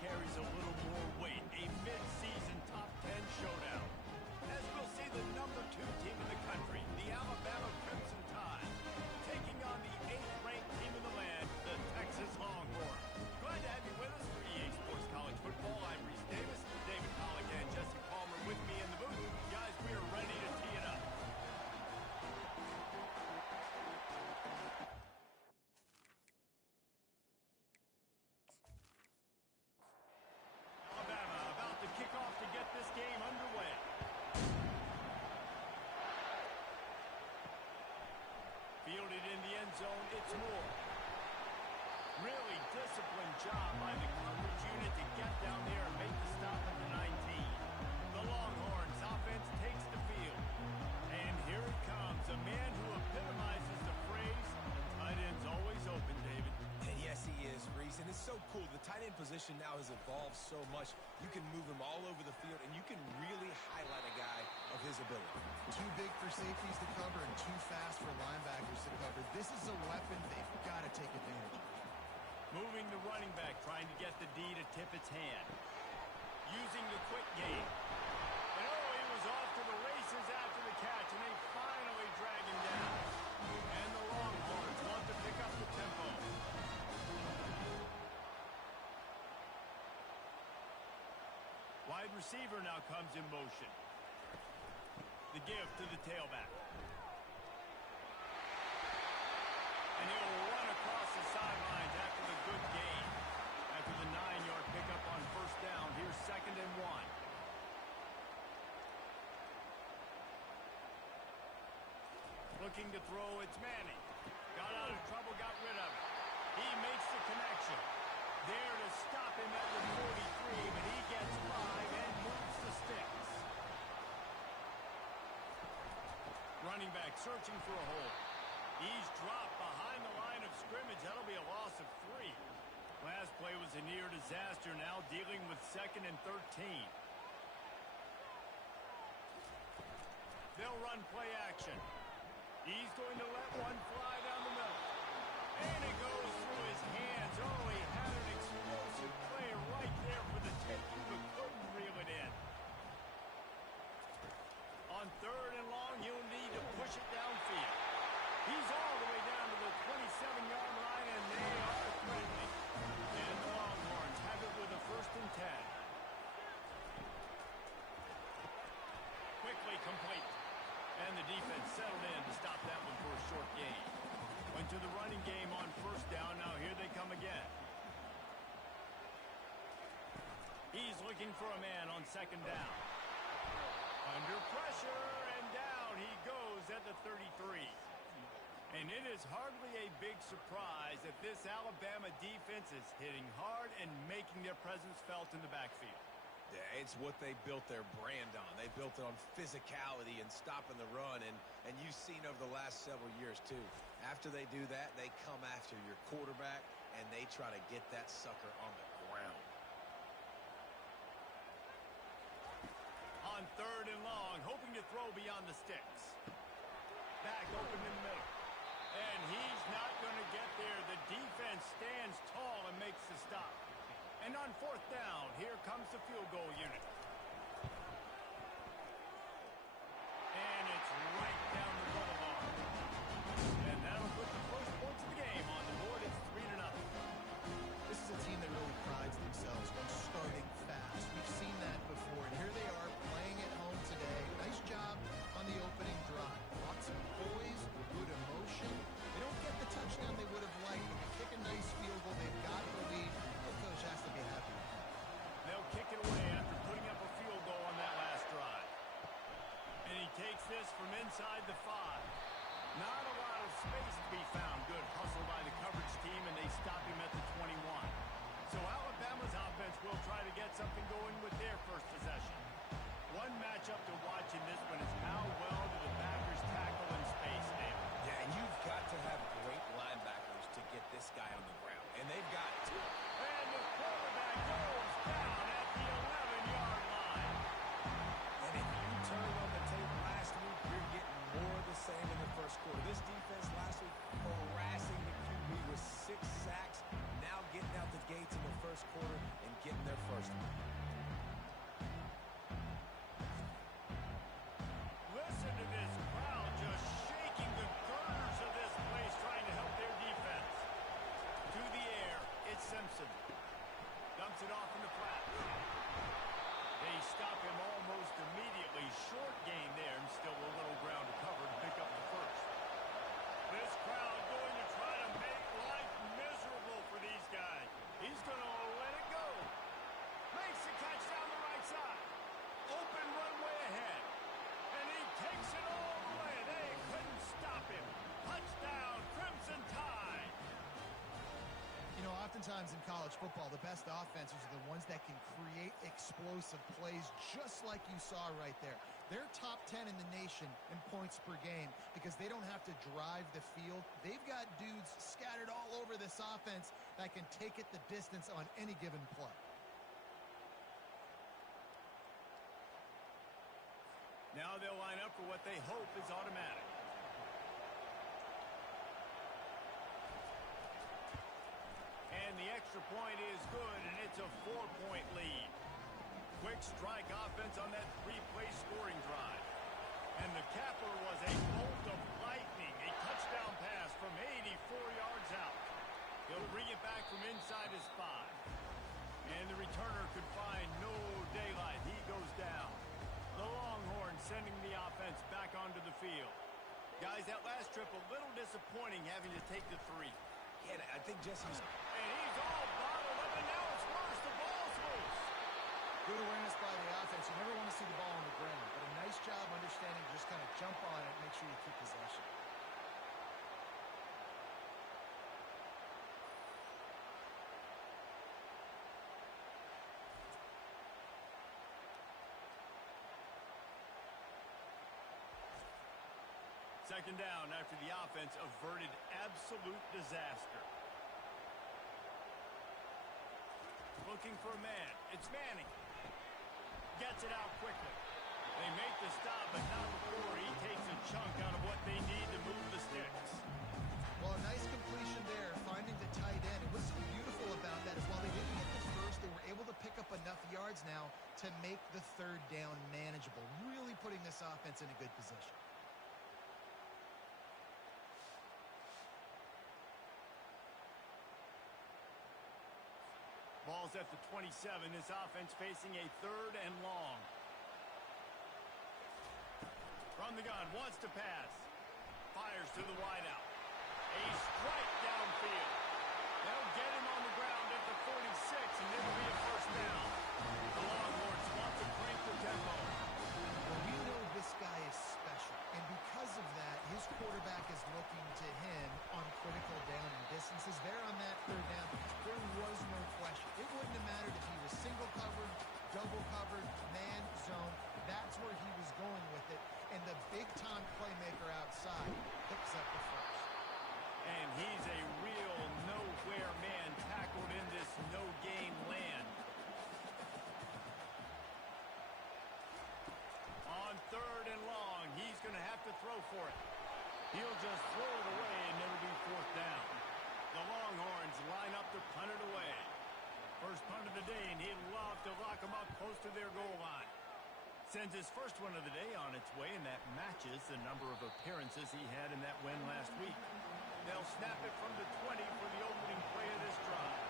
carries a little more weight. A mid-season top 10 showdown. As we'll see the number 2 team in the country, the Alabama Crimson Tide, taking on the 8th-ranked team in the land, the Texas Longhorns. Glad to have you with us for EA Sports College Football. I'm Reese Davis, David Pollock and Jesse Palmer with me in the booth. Guys, we are ready to tee it up. Alabama about to kick off to get this game underway. Fielded in the end zone, it's Moore. Really disciplined job by the coverage unit to get down there and make the stop at the 19. The Longhorns offense takes the field. And here it comes, a man who epitomizes the phrase, the tight end's always open, David. And yes, he is, Reese. And it's so cool. The tight end position now has evolved so much. You can move him all over the field, and you can really highlight a guy of his ability. Too big for safeties to cover and too fast for linebackers to cover. This is a weapon they've got to take advantage of. Moving the running back, trying to get the D to tip its hand. Using the quick game. And he was off to the races after the catch, and they finally drag him down. And the Longhorns want to pick up the tempo. Wide receiver now comes in motion. The give to the tailback. And he'll run across the sidelines after the good gain. After the 9-yard pickup on first down, here's 2nd and 1. Looking to throw, it's Manning. Got out of trouble, got rid of it. He makes the connection. There to stop him at the 43, but he gets 5 and moves the sticks. Running back searching for a hole. He's dropped behind the line of scrimmage. That'll be a loss of 3. Last play was a near disaster, now dealing with 2nd and 13. They'll run play action. He's going to let one fly down the middle. And it goes through his hands. He had an explosive play right there for the taking, but couldn't reel it in. On 3rd and long, he'll need to push it downfield. He's all the way down to the 27-yard line, and they are threatening. And the Longhorns have it with a 1st and 10. Quickly complete. And the defense settled in to stop that one for a short gain. Went to the running game on first down. Now here they come again. He's looking for a man on 2nd down. Under pressure, and down he goes at the 33. And it is hardly a big surprise that this Alabama defense is hitting hard and making their presence felt in the backfield. Yeah, it's what they built their brand on. They built it on physicality and stopping the run, and you've seen over the last several years, too. After they do that, they come after your quarterback, and they try to get that sucker on the ground. On 3rd and long, hoping to throw beyond the sticks. Back open in the middle. And he's not going to get there. The defense stands tall and makes the stop. And on 4th down, here comes the field goal unit. And it's right down the boulevard. And that'll put the first points of the game on the board. It's 3-0. This is a team that really prides themselves on starting fast. We've seen that before, and here they are playing at home today. Nice job on the opening drive. Lots of poise, good emotion. They don't get the touchdown they would have liked, but they kick a nice field goal. They've got the lead. The coach has to be happy. They'll kick it away after putting up a field goal on that last drive. And he takes this from inside the 5. Not a lot of space to be found. Good hustle by the coverage team, and they stop him at the 21. So Alabama's offense will try to get something going with their first possession. One matchup to watch in this one is how well do the backers tackle in space, David. Yeah, and you've got to have great linebackers to get this guy on the ground, and they've got it. And the quarterback goes down at the 11-yard line. And if you turn on the tape last week, you're getting more of the same in the first quarter. This defense last week harassing the QB with 6 sacks, now getting getting out the gates in the first quarter and getting their first one. Listen to this crowd just shaking the girders of this place, trying to help their defense. To the air, it's Simpson. Dumps it off in the flat. They stop him almost immediately. Short gain there, and still a little ground to cover to pick up the first. This crowd going to try to make life miserable for these guys. He's going to let it go. Makes the catch down the right side. Open runway ahead. And he takes it all the way. They couldn't stop him. Touchdown, Crimson Tide. You know, oftentimes in college football, the best offenses are the ones that can create explosive plays, just like you saw right there. They're top 10 in the nation in points per game because they don't have to drive the field. They've got dudes scattered all over this offense that can take it the distance on any given play. Now they'll line up for what they hope is automatic. And the extra point is good, and it's a 4-point lead. Quick strike offense on that 3-play scoring drive. And the capper was a bolt of lightning, a touchdown pass from 84 yards out. He'll bring it back from inside his 5. And the returner could find no daylight. He goes down. The Longhorns sending the offense back onto the field. Guys, that last trip a little disappointing having to take the 3. Yeah, I think Jesse's... And he's all bottled up, and now it's worse. The ball's loose. Good awareness by the offense. You never want to see the ball on the ground, but a nice job understanding to just kind of jump on it and make sure you keep possession. Second down after the offense averted absolute disaster. Looking for a man. It's Manning. Gets it out quickly. They make the stop, but not before he takes a chunk out of what they need to move the sticks. Well, a nice completion there, finding the tight end. And what's so beautiful about that is while they didn't get the first, they were able to pick up enough yards now to make the third down manageable, really putting this offense in a good position. Ball's at the 27. This offense facing a 3rd and long. From the gun, wants to pass. Fires to the wideout. A strike downfield. They'll get him on the ground at the 46, and it'll be a first down. The Longhorns want to crank the tempo. Well, we know this guy is special, and because of that, his quarterback is looking to him on critical down and distances. There on that third down, there was no question. It wouldn't have mattered if he was single covered, double covered, man, zone. That's where he was going with it, and the big-time playmaker outside picks up the first. And he's a real nowhere man tackled in this no-gain land. On 3rd and long, he's going to have to throw for it. He'll just throw it away, and it'll be 4th down. The Longhorns line up to punt it away. First punt of the day, and he'd love to lock them up close to their goal line. Sends his first one of the day on its way, and that matches the number of appearances he had in that win last week. They'll snap it from the 20 for the opening play of this drive.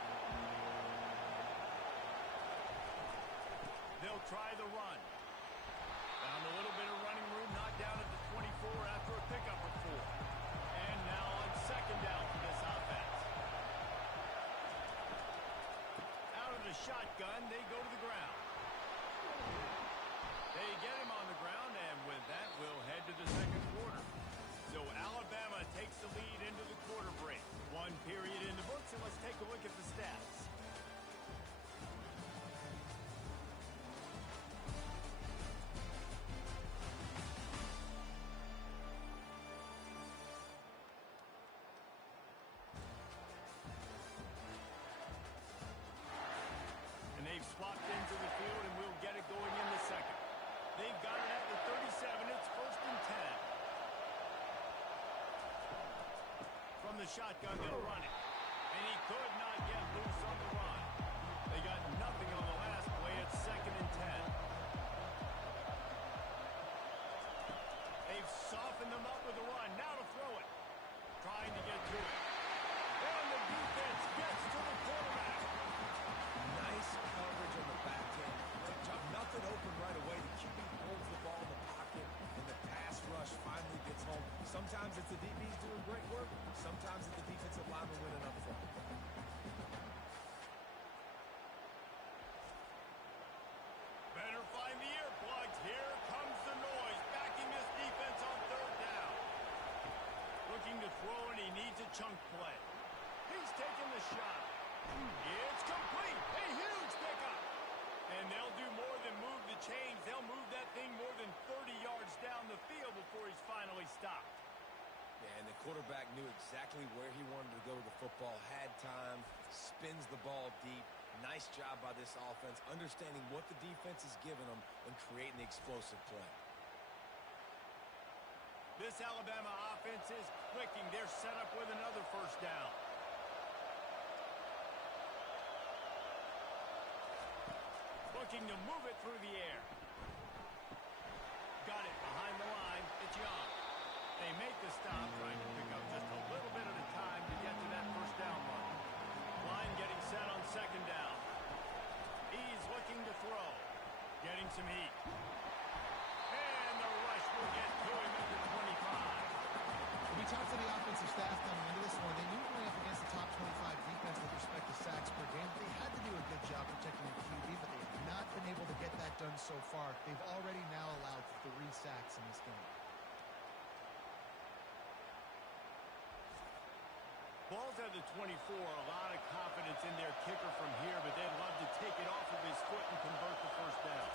They'll try the run. Found a little bit of running room, knocked down at the 24 after a pickup of 4. And now on 2nd down for this offense. Out of the shotgun, they go to the ground. They get him on the ground, and with that, we'll head to the second quarter. So Alabama takes the lead into the quarter break. 1 period in the books, and let's take a look at the stats. And they've swapped into the field, and we'll get it going in the second. They've got it at the 37. It's 1st and 10. From the shotgun, they'll run it. And he could not get loose the field before he's finally stopped. Yeah, and the quarterback knew exactly where he wanted to go with the football, had time, spins the ball deep. Nice job by this offense, understanding what the defense is giving them and creating the explosive play. This Alabama offense is clicking. They're set up with another first down. Looking to move it through the air. Got it behind the line. It's Young. They make the stop, trying to pick up just a little bit at a time to get to that first down run. Line getting set on second down. He's looking to throw. Getting some heat. And the rush will get to him at the 25. We talked to the offensive staff coming into this one. They knew going up against the top 25 defense with respect to sacks per game. They had to do a good job protecting the QB, but they have not been able to get that done so far. They've already now allowed 3 sacks in this game. Ball's at the 24. A lot of confidence in their kicker from here, but they'd love to take it off of his foot and convert the first down.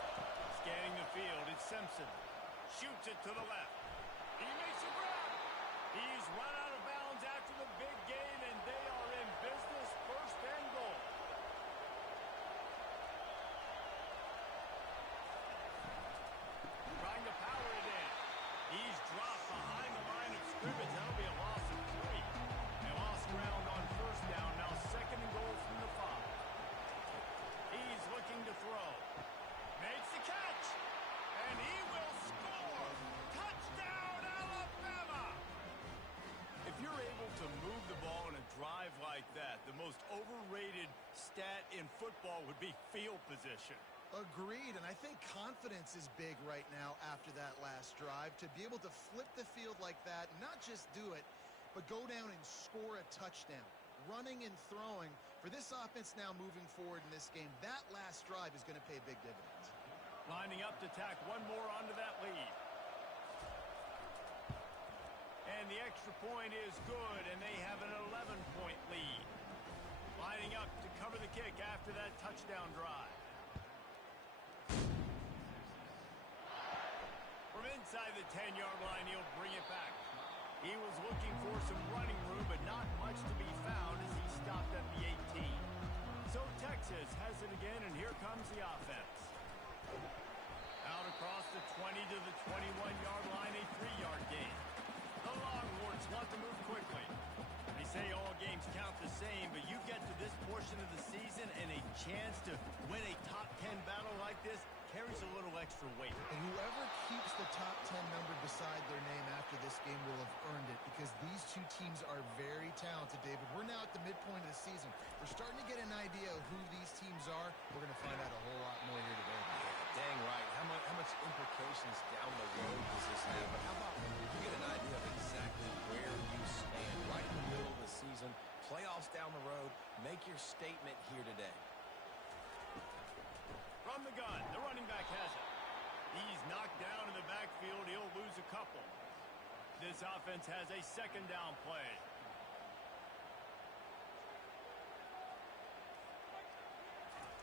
Scanning the field, it's Simpson. Shoots it to the left. He makes a grab. He's run out of bounds after the big gain, and they are in business, first and goal. Trying to power it in. He's dropped behind the line of scrimmage. That'll be a loss of 3. They lost ground on first down. Now second and goal from the 5. He's looking to throw. Makes the catch. And he will score. Touchdown, Alabama. If you're able to move the ball in a drive like that, the most overrated stat in football would be field position. Agreed, and I think confidence is big right now after that last drive. To be able to flip the field like that, not just do it, but go down and score a touchdown. Running and throwing. For this offense now moving forward in this game, that last drive is going to pay big dividends. Lining up to tack one more onto that lead. And the extra point is good, and they have an 11-point lead. Lining up to cover the kick after that touchdown drive. From inside the 10-yard line, he'll bring it back. He was looking for some running room, but not much to be found as he stopped at the 18. So Texas has it again, and here comes the offense. Out across the 20 to the 21-yard line, a 3-yard gain. The Longhorns want to move quickly. They say all games count the same, but you get to this portion of the season and a chance to win a top 10 battle like this carries a little extra weight. And whoever keeps the top 10 number beside their name after this game will have earned it, because these two teams are very talented, David. We're now at the midpoint of the season. We're starting to get an idea of who these teams are. We're going to find out a whole lot more here today. Dang right. How much implications down the road does this have? But how about you get an idea of exactly where you stand right in the middle of the season, playoffs down the road, make your statement here today. From the gun, the running back has it. He's knocked down in the backfield. He'll lose a couple. This offense has a second down play.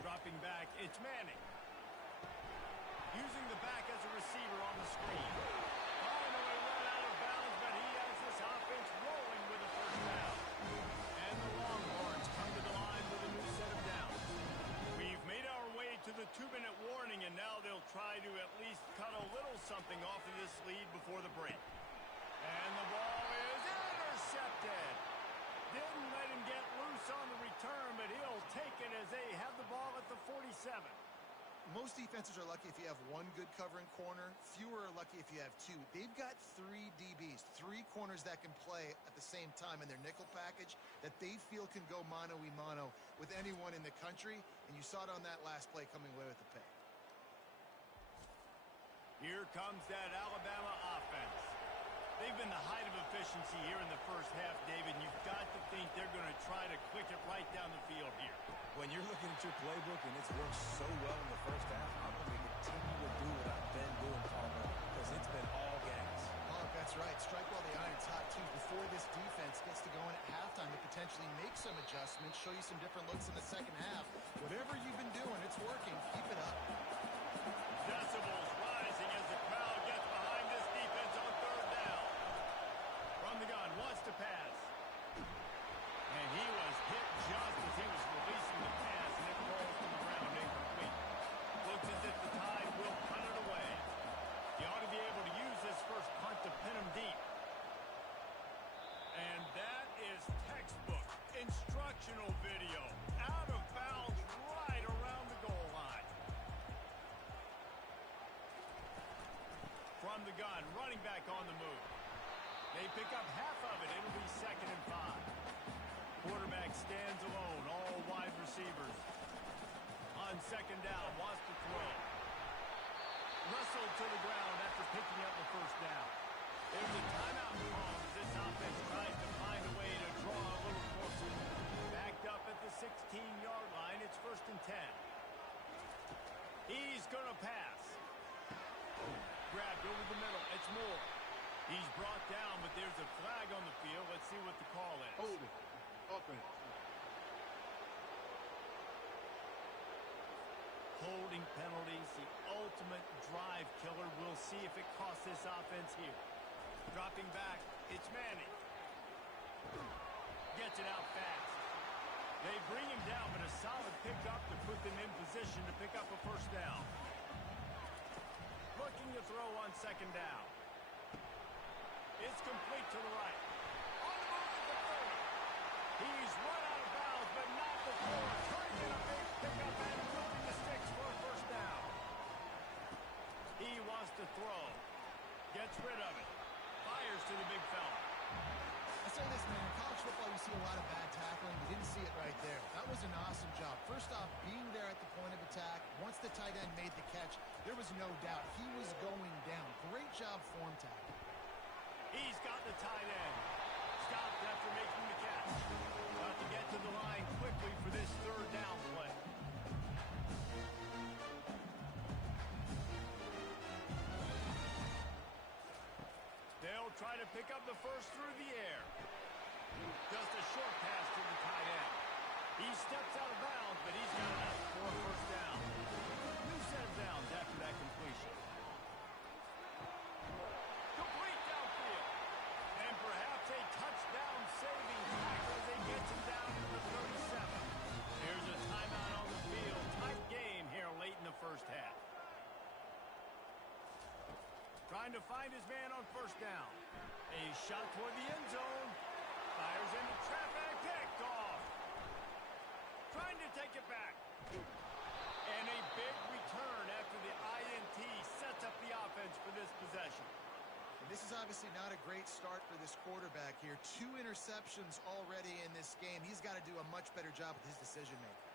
Dropping back, it's Manning. Using the back as a receiver on the screen. Finally run out of bounds, but he has this offense rolling with a first down. And the Longhorns come to the line with a new set of downs. We've made our way to the 2-minute warning, and now they'll try to at least cut a little something off of this lead before the break. And the ball is intercepted. Didn't let him get loose on the return, but he'll take it as they have the ball at the 47. Most defenses are lucky if you have one good covering corner. Fewer are lucky if you have 2. They've got 3 DBs, 3 corners that can play at the same time in their nickel package that they feel can go mano-a-mano with anyone in the country, and you saw it on that last play coming away with the pick. Here comes that Alabama offense. They've been the height of efficiency here in the first half, David. You've got to think they're going to try to click it right down the field here. When you're looking at your playbook and it's worked so well in the first half, I'm going to continue to do what I've been doing, Palmer, because it's been all gas. Oh, that's right. Strike while the iron's hot, too, before this defense gets to going at halftime to potentially make some adjustments, show you some different looks in the second half. Whatever you've been doing, it's working. Keep it up. Decibels rising as the crowd gets behind this defense. from the gun, running back on the move. They pick up half of it. It'll be 2nd and 5. Quarterback stands alone, all wide receivers. On 2nd down, wants to throw. Wrestled to the ground after picking up the 1st down. There's a timeout call as this offense tries to find a way to draw a little closer. Backed up at the 16-yard line. It's 1st and 10. He's going to pass. Grabbed over the middle. It's Moore. He's brought down, but there's a flag on the field. Let's see what the call is. Holding. Offense. Holding penalties, the ultimate drive killer. We'll see if it costs this offense here. Dropping back, it's Manning. Gets it out fast. They bring him down, but a solid pickup to put them in position to pick up a 1st down. Looking to throw on 2nd down. It's complete to the right. On the move at the 30. He's run out of bounds, but not before. Turning in a big pickup and moving the sticks for a 1st down. He wants to throw. Gets rid of it. Fires to the big fella. I say this, man, in college football you see a lot of bad tackling. You didn't see it right there. That was an awesome job. First off, being there at the point of attack. Once the tight end made the catch, there was no doubt he was going down. Great job form tackle. He's got the tight end. Stopped after making the catch. Got to get to the line quickly for this 3rd down play. They'll try to pick up the 1st through the air. Just a short pass to the tight end. He steps out of bounds, but he's got enough for a 1st down. New set of downs after that completion. Complete downfield. And perhaps a touchdown-saving tackle as they get him down to the 37. Here's a timeout on the field. Tight game here late in the 1st half. Trying to find his man on 1st down. A shot toward the end zone. Fires into traffic. Picked off. Trying to take it back. And a big return after the INT sets up the offense for this possession. This is obviously not a great start for this quarterback here. 2 interceptions already in this game. He's got to do a much better job with his decision-making.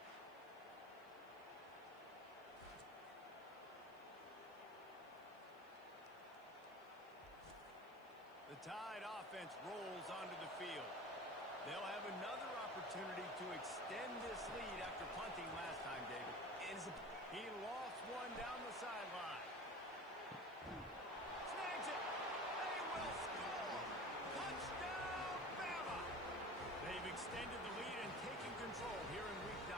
The Tide offense rolls onto the field. They'll have another opportunity to extend this lead after punting last time, David. He lost one down the sideline. Snags it. They will score. Touchdown, Bama. They've extended the lead and taken control here in Week 9.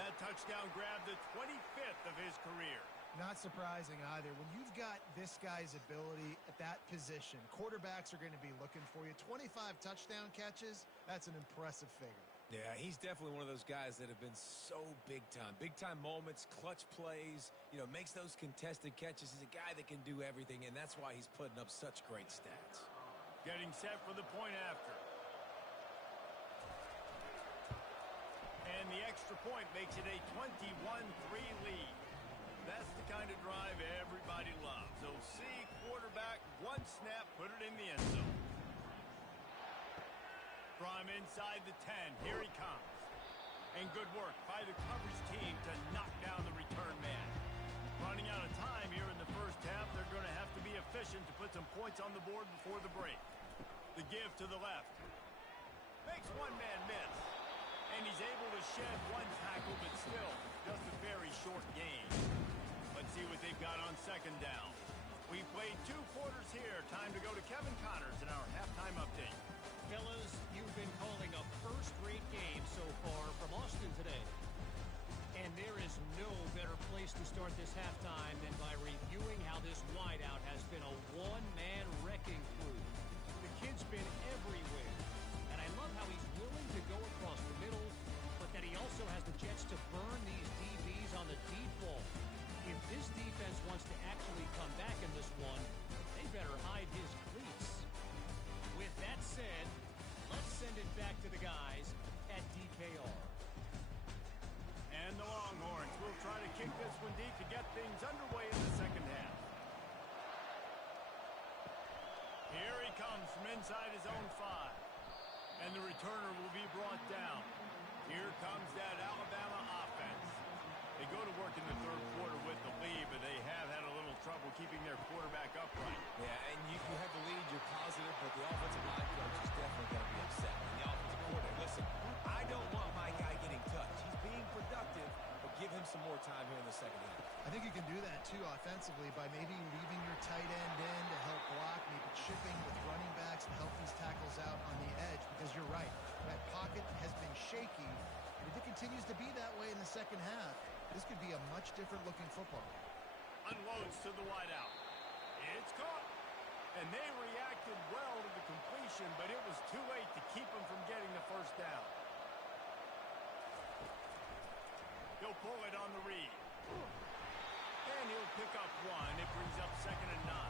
That touchdown grabbed the 25th of his career. Not surprising either. When you've got this guy's ability at that position, quarterbacks are going to be looking for you. 25 touchdown catches, that's an impressive figure. Yeah, he's definitely one of those guys that have been so big time. Big time moments, clutch plays, makes those contested catches. He's a guy that can do everything, and that's why he's putting up such great stats. Getting set for the point after. And the extra point makes it a 21-3 lead. That's the kind of drive everybody loves. So see quarterback, one snap, put it in the end zone. From inside the 10, here he comes. And good work by the coverage team to knock down the return man. Running out of time here in the 1st half, they're going to have to be efficient to put some points on the board before the break. The give to the left. Makes one man miss. And he's able to shed one tackle, but still just a very short gain. Let's see what they've got on 2nd down. We played 2 quarters here. Time to go to Kevin Connors in our halftime update. Fellas, you've been calling a first-rate game so far from Austin today. And there is no better place to start this halftime than by reviewing how this wideout has been a one-man wrecking crew. The kid's been everywhere. And I love how he's willing to go across the middle, but that he also has the jets to burn these DBs on the deep ball. If this defense wants to actually come back in this one, they better hide his cleats. With that said, let's send it back to the guys at DKR. And the Longhorns will try to kick this one deep to get things underway in the 2nd half. inside his own 5. And the returner will be brought down. Here comes that Alabama offense. They go to work in the third quarter with the lead, but they have had a little trouble keeping their quarterback upright. Yeah, and you have the lead, you're positive, but the offensive line coach is definitely going to be upset. And the offensive coordinator, listen, I don't want my guy getting touched. He's being productive, but give him some more time here in the second half. I think you can do that, too, offensively, by maybe leaving your tight end in to help block, maybe chipping with running backs to help these tackles out on the edge, because you're right. That pocket has been shaky, and if it continues to be that way in the second half, this could be a much different-looking football. Unloads to the wideout. It's caught. And they reacted well to the completion, but it was too late to keep them from getting the first down. He'll pull it on the read. And he'll pick up 1. It brings up 2nd and 9.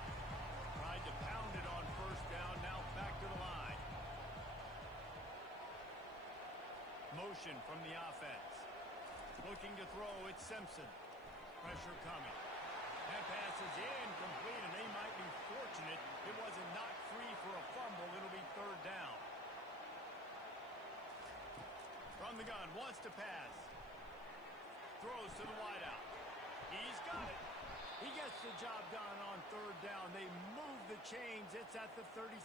Tried to pound it on first down. Now back to the line. Motion from the offense. Looking to throw, it's Simpson. Pressure coming. That pass is incomplete, and they might be fortunate it wasn't knocked free for a fumble. It'll be 3rd down. From the gun, wants to pass. Throws to the wideout. He's got it. He gets the job done on 3rd down. They move the chains. It's at the 37.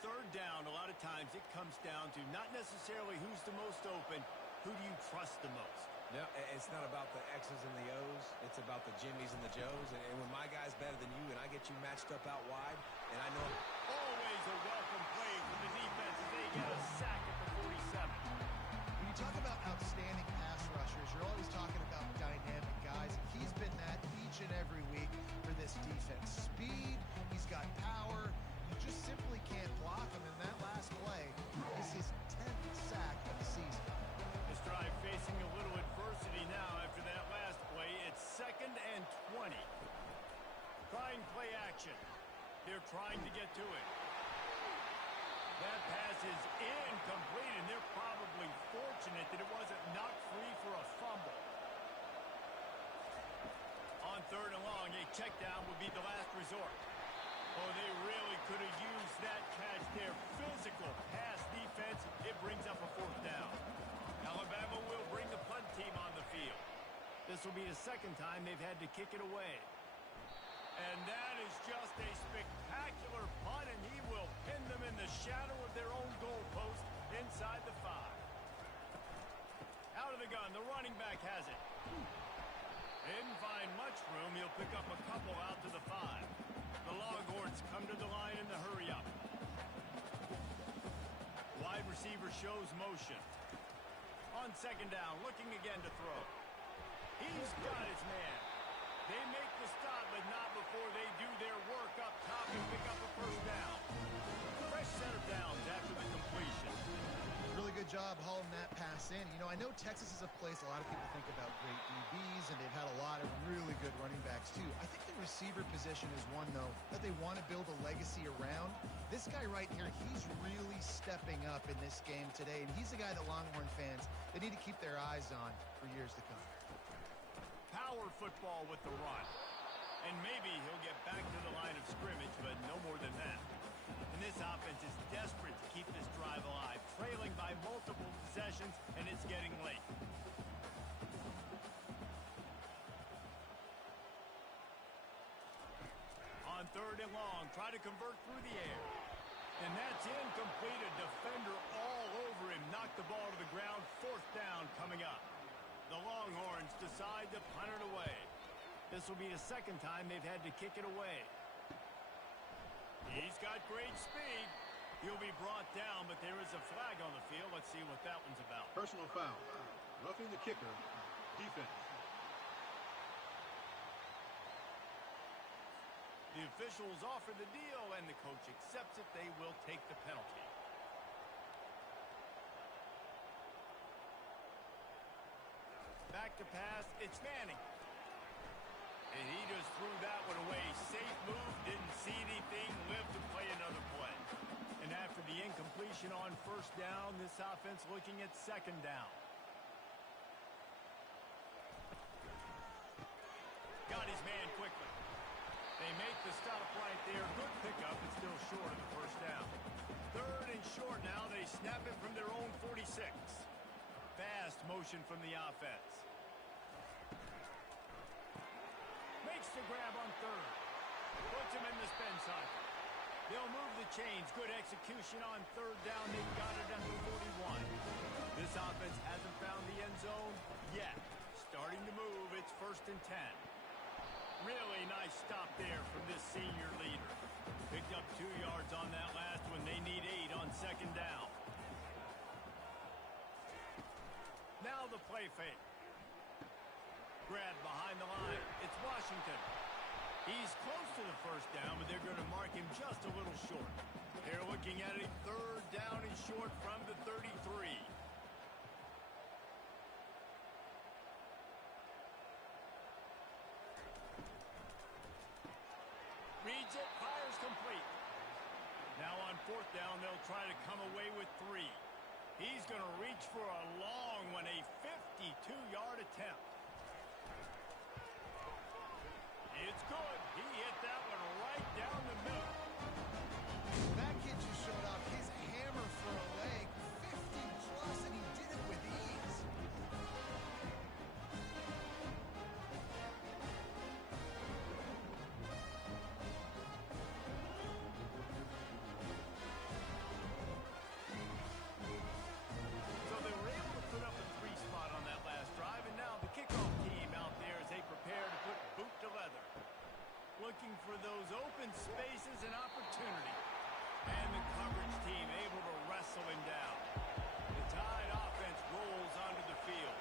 3rd down, a lot of times it comes down to not necessarily who's the most open, who do you trust the most? No, it's not about the X's and the O's. It's about the Jimmies and the Joes. And when my guy's better than you and I get you matched up out wide, and I know... Always a welcome play for the defense as they get a sack at the 47. When you talk about outstanding pass rushers, you're always talking about dynamic guys. He's been that each and every week for this defense. Speed, he's got power. You just simply can't block him, and that last play is his 10th sack of the season. This drive facing a little adversity now after that last play. It's 2nd and 20. Trying play action. They're trying to get to it. That pass is incomplete, and they're probably fortunate that it wasn't knocked free for a fumble. On 3rd and long, a check down would be the last resort. Oh, they really could have used that catch there. Physical pass defense. It brings up a 4th down. Alabama will bring the punt team on the field. This will be the 2nd time they've had to kick it away. And that is just a spectacular punt, and he will pin them in the shadow of their own goalpost inside the 5. Out of the gun, the running back has it. Didn't find much room. He'll pick up a couple out to the 5. The Longhorns come to the line in the hurry-up. Wide receiver shows motion. On 2nd down, looking again to throw. He's got his man. They make the stop, but not before they do their work up top and pick up a 1st down. Fresh set of downs after the completion. Really good job hauling that pass in. You know, I know Texas is a place a lot of people think about great DBs, and they've had a lot of really good running backs, too. I think the receiver position is one, though, that they want to build a legacy around. This guy right here, he's really stepping up in this game today, and he's the guy that Longhorn fans, they need to keep their eyes on for years to come. Power football with the run. And maybe he'll get back to the line of scrimmage, but no more than that. And this offense is desperate to keep this drive alive, trailing by multiple possessions, and it's getting late. On 3rd and long, try to convert through the air. And that's incomplete. A defender all over him. Knocked the ball to the ground. 4th down coming up. The Longhorns decide to punt it away. This will be the 2nd time they've had to kick it away. He's got great speed. He'll be brought down, but there is a flag on the field. Let's see what that one's about. Personal foul. Roughing the kicker. Defense. The officials offer the deal, and the coach accepts it. They will take the penalty. Back to pass. It's Manning. And he just threw that one away. Safe move. Didn't see anything. Lived to play another play. And after the incompletion on 1st down, this offense looking at 2nd down. Got his man quickly. They make the stop right there. Good pickup, but still short of the first down. Third and short now. They snap it from their own 46. Fast motion from the offense. Makes the grab on third. Puts him in the spin cycle. They'll move the chains. Good execution on third down. They've got it at the 41. This offense hasn't found the end zone yet. Starting to move. It's 1st and 10. Really nice stop there from this senior leader. Picked up 2 yards on that last one. They need 8 on 2nd down. Now the play fake. Grab behind the line. It's Washington. He's close to the first down, but they're going to mark him just a little short. They're looking at a 3rd down and short from the 33. Reads it, fires complete. Now on 4th down, they'll try to come away with 3. He's going to reach for a long one, a 52-yard attempt. It's good. He hit that one right down the middle. That kid just showed off his hammer for a leg, 50-plus, and he did it with ease. So they were able to put up a 3 spot on that last drive, and now the kickoff team out there as they prepare to put boot to leather. Looking for those open spaces and opportunity. And the coverage team able to wrestle him down. The Tide offense rolls onto the field.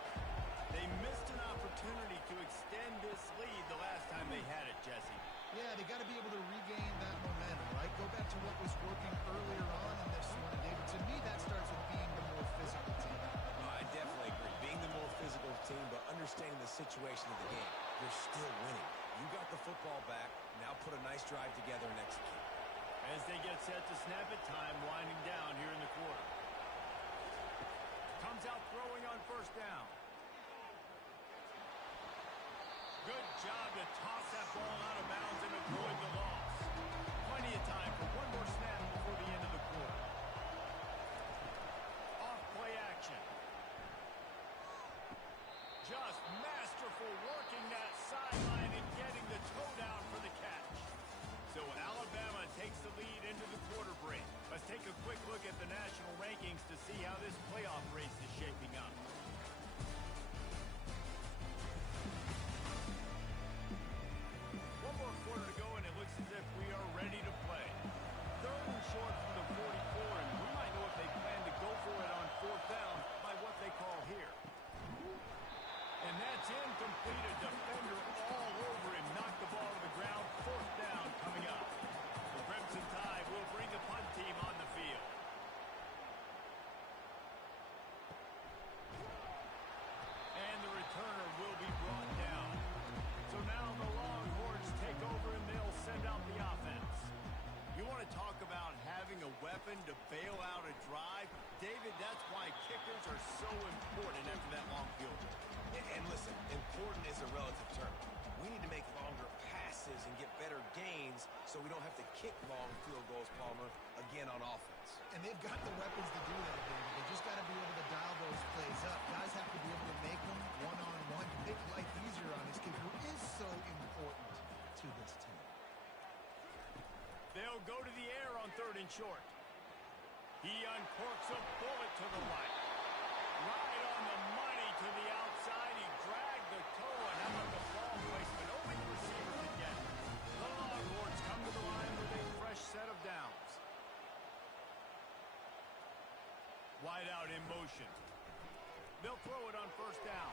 They missed an opportunity to extend this lead the last time they had it, Jesse. Yeah, they got to be able to regain that momentum, right? Go back to what was working earlier on in this one. And David, to me, that starts with being the more physical team. No, I definitely agree. Being the more physical team, but understanding the situation of the game. They're still winning. You got the football back. Now put a nice drive together and execute. As they get set to snap it, time winding down here in the quarter. Comes out throwing on 1st down. Good job to toss that ball out of bounds and avoid the loss. Plenty of time for one more snap before the end of the quarter. Off play action. Just masterful working that sideline and getting the toe down for the catch. So Alabama takes the lead into the quarter break. Let's take a quick look at the national rankings to see how this playoff race is shaping up. One more quarter to go, and it looks as if we are ready to play. 3rd and short from the 44, and we might know if they plan to go for it on 4th down by what they call here. And that's incomplete. A defender all over him. Knocked the ball to the ground. 4th down coming up. The Crimson Tide will bring the punt team on the field. And the returner will be brought down. So now the Longhorns take over and they'll send out the offense. You want to talk about having a weapon to bail out a drive? David, that's why kickers are so important after that long field goal. And listen, important is a relative term. We need to make longer passes and get better gains so we don't have to kick long field goals, Palmer, again on offense. And they've got the weapons to do that, David. They just got to be able to dial those plays up. Guys have to be able to make them one-on-one to make life easier on this kid who is so important to this team. They'll go to the air on 3rd and short. He uncorks a bullet to the right. Right on the money to the outside. He dragged the toe and how about the ball placement? Only the receiver could get it. The Longhorns come to the line with a fresh set of downs. Wide out in motion. They'll throw it on 1st down.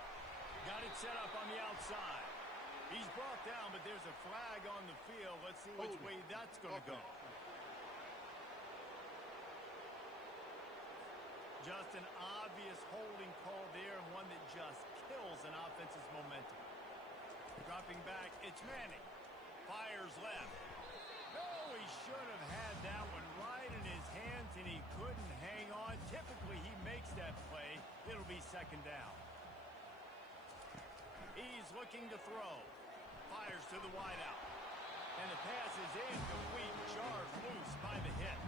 Got it set up on the outside. He's brought down, but there's a flag on the field. Let's see which way that's going to go. Just an obvious holding call there, and one that just kills an offense's momentum. Dropping back, it's Manning. Fires left. No, he should have had that one right in his hands, and he couldn't hang on. Typically, he makes that play. It'll be 2nd down. He's looking to throw. Fires to the wideout. And the pass is incomplete, jarred loose by the hit.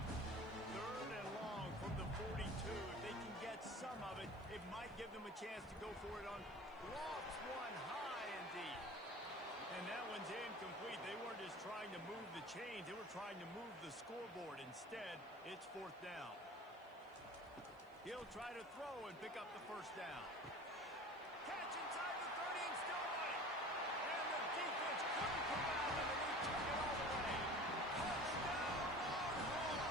3rd and long from the 42. If they can get some of it, it might give them a chance to go for it on lofts one high and deep. And that one's incomplete. They weren't just trying to move the chains. They were trying to move the scoreboard. Instead, it's 4th down. He'll try to throw and pick up the 1st down. Catch inside the 30 and still on it. And the defense couldn't come out and they took it all the way. Touchdown, Longhorn!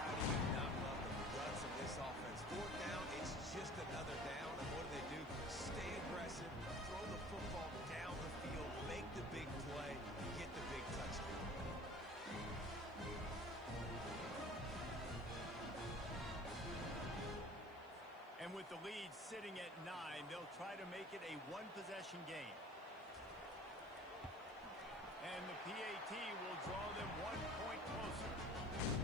How do you not love the guts of this offense? 4th down, it's just another down. And what do? Stay aggressive, throw the football down the field, make the big play, get the big touchdown. And with the lead sitting at 9, they'll try to make it a one-possession game. And the PAT will draw them 1 point closer.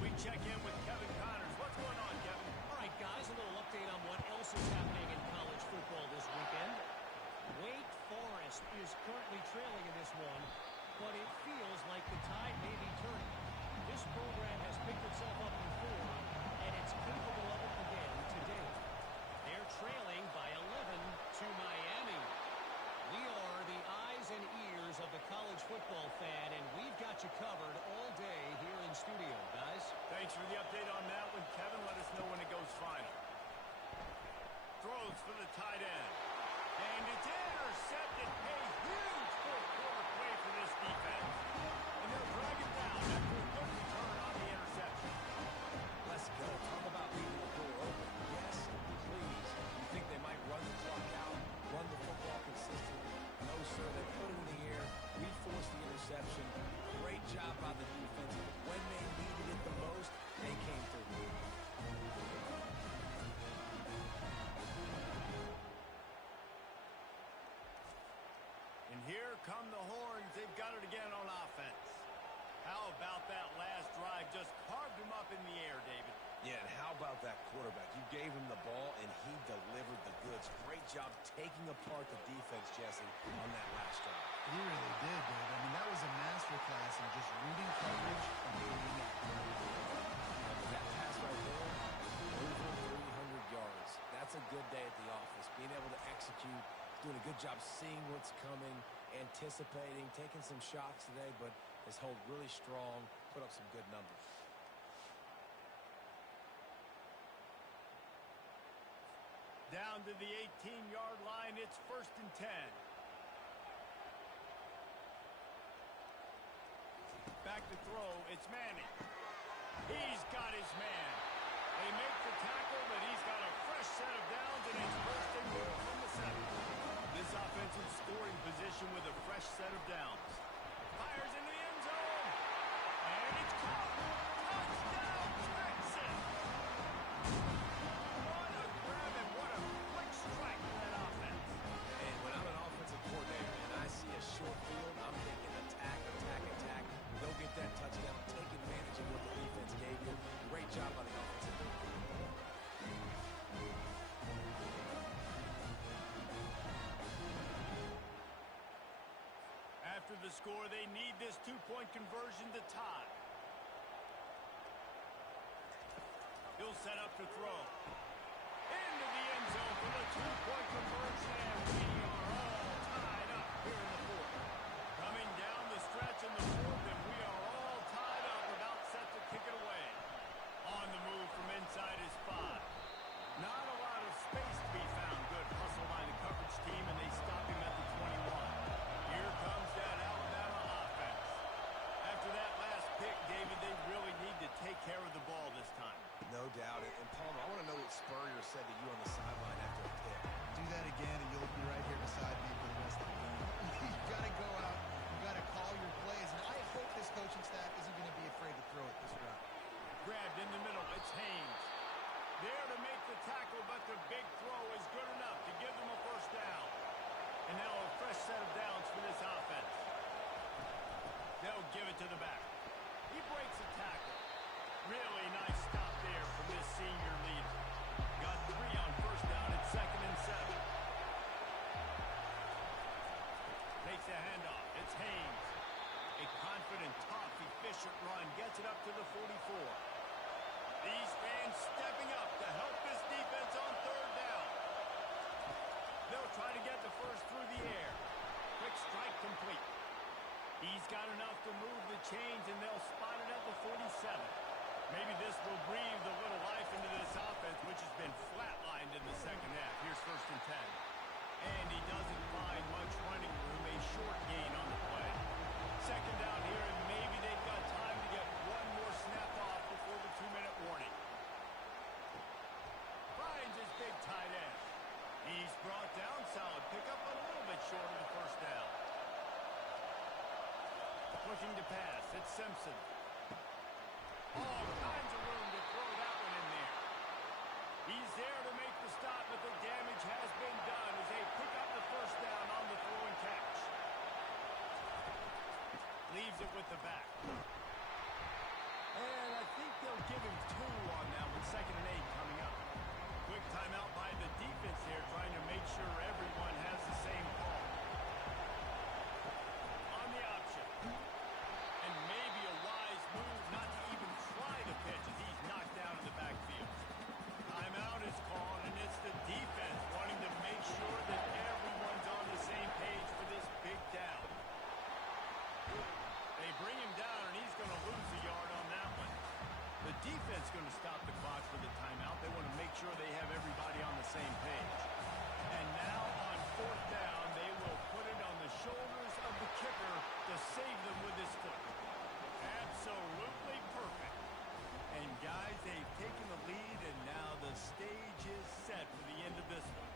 We check in with Kevin Connors. What's going on, Kevin? All right, guys, a little update on what else is happening in college football this weekend. Wake Forest is currently trailing in this one, but it feels like the tide may be turning. This program has picked itself up in form, and it's capable of it again today. They're trailing by 11 to Miami. We are the eyes and ears of the college football fan, and we've got you covered all day here in studio, guys. Thanks for the update on that one, Kevin. Let us know when it goes final. Throws for the tight end. And it's intercepted. A huge 4th-quarter play for this defense. And they'll drag it down after a good return on the interception. Let's go. Talk about leaving the door open. Yes, please. You think they might run the clock out, run the football consistently? No, sir. They put it in the air. We forced the interception. Great job by the defense. When they needed it the most, they came through. And here come the Horns. They've got it again on offense. How about that last drive? Just carved him up in the air, David. Yeah, and how about that quarterback? You gave him the ball, and he delivered the goods. Great job taking apart the defense, Jesse, on that last drive. He really did, Dave. I mean, that was a masterclass in just reading coverage and being accurate. That pass right there, over 300 yards. That's a good day at the office. Being able to execute, doing a good job seeing what's coming, anticipating, taking some shots today, but has held really strong, put up some good numbers. Down to the 18-yard line. It's 1st and 10. Back to throw. It's Manning. He's got his man. They make the tackle, but he's got a fresh set of downs, and it's 1st and goal from the 7. This offensive scoring position with a fresh set of downs. Fires into the end zone. And it's caught. Touchdown, Texas. What a grab and what a quick strike for that offense. And when I'm an offensive coordinator and I see a short field, I'm thinking attack, attack, attack. Go get that touchdown. Take advantage of what the defense gave you. Great job by the offensive coordinator. After the score, they need this 2-point conversion to tie. He'll set up to throw. Into the end zone for the 2-point conversion, and we are all tied up here in the 4th. Coming down the stretch in the 4th, and we are all tied up, about set to kick it away. On the move from inside his 5. Not a lot of space to be found. Good hustle by the coverage team, and they stop him at the 21. Here comes that Alabama offense. After that last pick, David, they really need to take care of the ball this time. No doubt. And Palmer, I want to know what Spurrier said to you on the sideline after the pick. Do that again, and you'll be right here beside me for the rest of the game. stepping up to help this defense on third down. They'll try to get the first through the air. Quick strike complete. He's got enough to move the chains, and they'll spot it at the 47. Maybe this will breathe a little life into this offense, which has been flatlined in the second half. Here's 1st and 10. And he doesn't find much running room, a short gain on the play. Second down here, and maybe they've got time to get one more snap off before the 2-minute warning. Finds his big tight end. He's brought down, solid pickup, but a little bit short of the first down. Looking to pass, it's Simpson. All kinds of room to throw that one in there. He's there to make the stop, but the damage has been done as they pick up the first down on the throw and catch. Leaves it with the back. And I think they'll give him 2 on that one. 2nd and 8 coming up. Quick timeout by the defense here, trying to make sure everyone has the same call. On the option. And maybe a wise move not to even try to pitch as he's knocked down in the backfield. Timeout is called, and it's the defense wanting to make sure that everyone's on the same page for this big down. They bring him down, and he's going to lose a yard on that one. The defense is going to stop the clock for the timeout. They want to make sure they have everybody on the same page. And now on 4th down, they will put it on the shoulders of the kicker to save them with his foot. Absolutely perfect. And guys, they've taken the lead, and now the stage is set for the end of this one.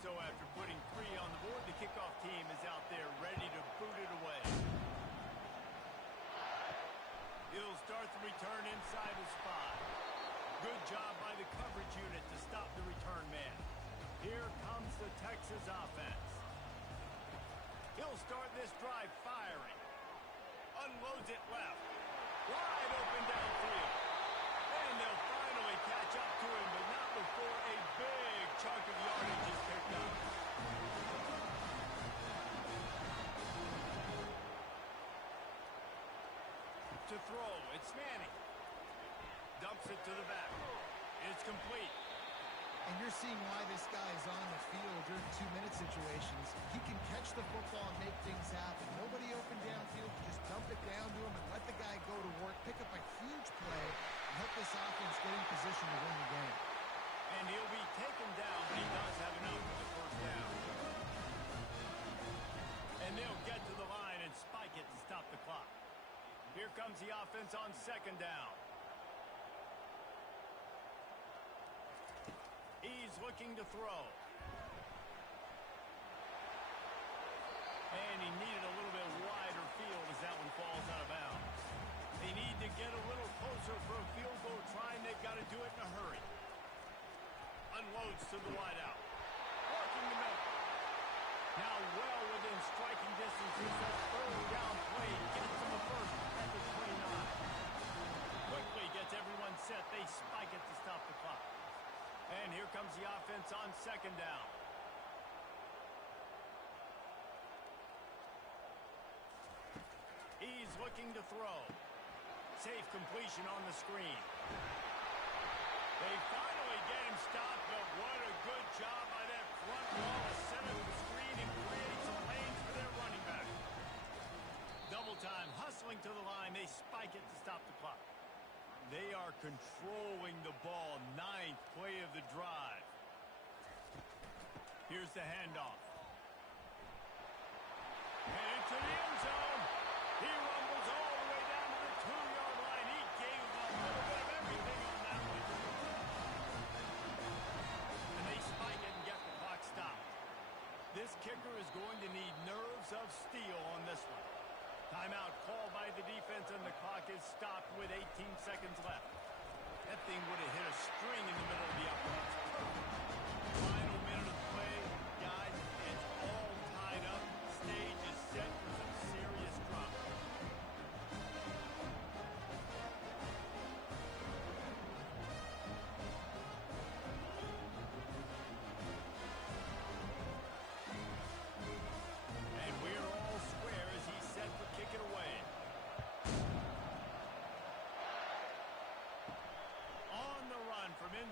So after putting 3 on the board, the kickoff team is out there ready to boot it away. He'll start the return inside his 5. Good job by the coverage unit to stop the return man. Here comes the Texas offense. He'll start this drive firing. Unloads it left. Wide open downfield. And they'll finally catch up to him, but not before a big chunk of yardage is picked up. To throw, it's Manning. Dumps it to the back. It's complete. And you're seeing why this guy is on the field during 2-minute situations. He can catch the football and make things happen. Nobody open downfield. You just dump it down to him and let the guy go to work, pick up a huge play, and help this offense get in position to win the game. And he'll be taken down, but he does have enough for the first down. And they'll get to the line and spike it to stop the clock. Here comes the offense on 2nd down. He's looking to throw. And he needed a little bit wider field as that one falls out of bounds. They need to get a little closer for a field goal trying. They've got to do it in a hurry. Unloads to the wideout. Working the middle. Now well within striking distance. Here's that 3rd down play. Gets to the first at the 29. Quickly gets everyone set. They spike it to stop the clock. And here comes the offense on 2nd down. He's looking to throw. Safe completion on the screen. They finally get him stopped, but what a good job by that front wall to set up the screen and create some lanes for their running back. Double time, hustling to the line. They spike it to stop the clock. They are controlling the ball. 9th play of the drive. Here's the handoff. And into the end zone. He rumbles all the way down to the 2-yard line. He gave a little bit of everything on that one. And they spike it and get the clock stopped. This kicker is going to need nerves of steel on this one. Timeout called by the defense, and the clock is stopped with 18 seconds left. That thing would have hit a string in the middle of the upper. Final minute of play. Guys, it's all tied up. Stage is set for some serious drama.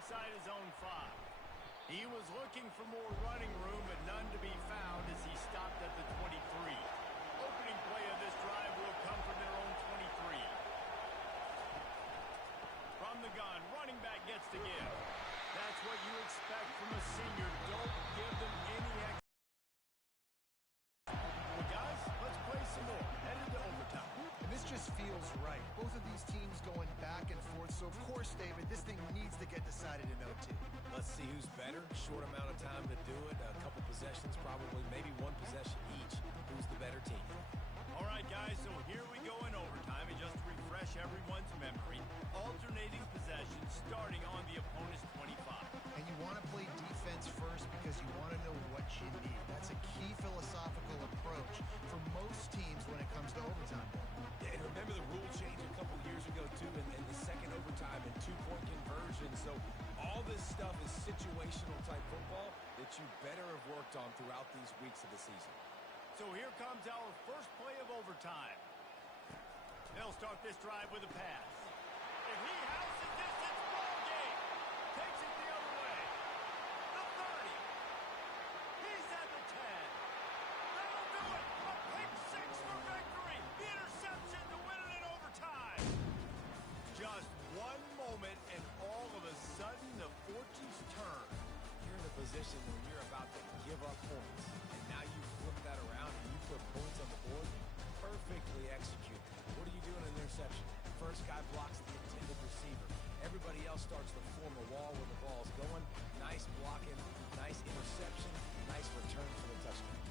inside his own 5. He was looking for more running room, but none to be found as he stopped at the 23. Opening play of this drive will come from their own 23. From the gun, running back gets the give. That's what you expect from a senior. Don't give them any extra. Well, guys, let's play some more. Headed to overtime. And this just feels right. Both of these teams going back and forth. So, of course, David, this thing needs to get decided in OT. Let's see who's better. Short amount of time to do it. A couple possessions, probably maybe one possession each. Who's the better team? All right, guys, so here we go in overtime. And just to refresh everyone's memory, alternating possessions starting on the opponent's 25. And you want to play defense first because you want to know what you need. That's a key philosophical approach for most teams when it comes to overtime. Yeah, and remember the rule change a couple years ago, too, in the second overtime and two-point conversion. So all this stuff is situational type football that you better have worked on throughout these weeks of the season. So here comes our first play of overtime. They'll start this drive with a pass. If he houses this, it's ball game. Takes it the other way. The 30. He's at the 10. That'll do it. A pick 6 for victory. The interception to win it in overtime. Just one moment, and all of a sudden, the fortunes turn. You're in a position where you're about to give up points, and now you flip that around and you put points on the board. Perfectly executed. What do you do in an interception? First guy blocks the intended receiver. Everybody else starts to form a wall when the ball's going. Nice blocking, nice interception, nice return for the touchdown.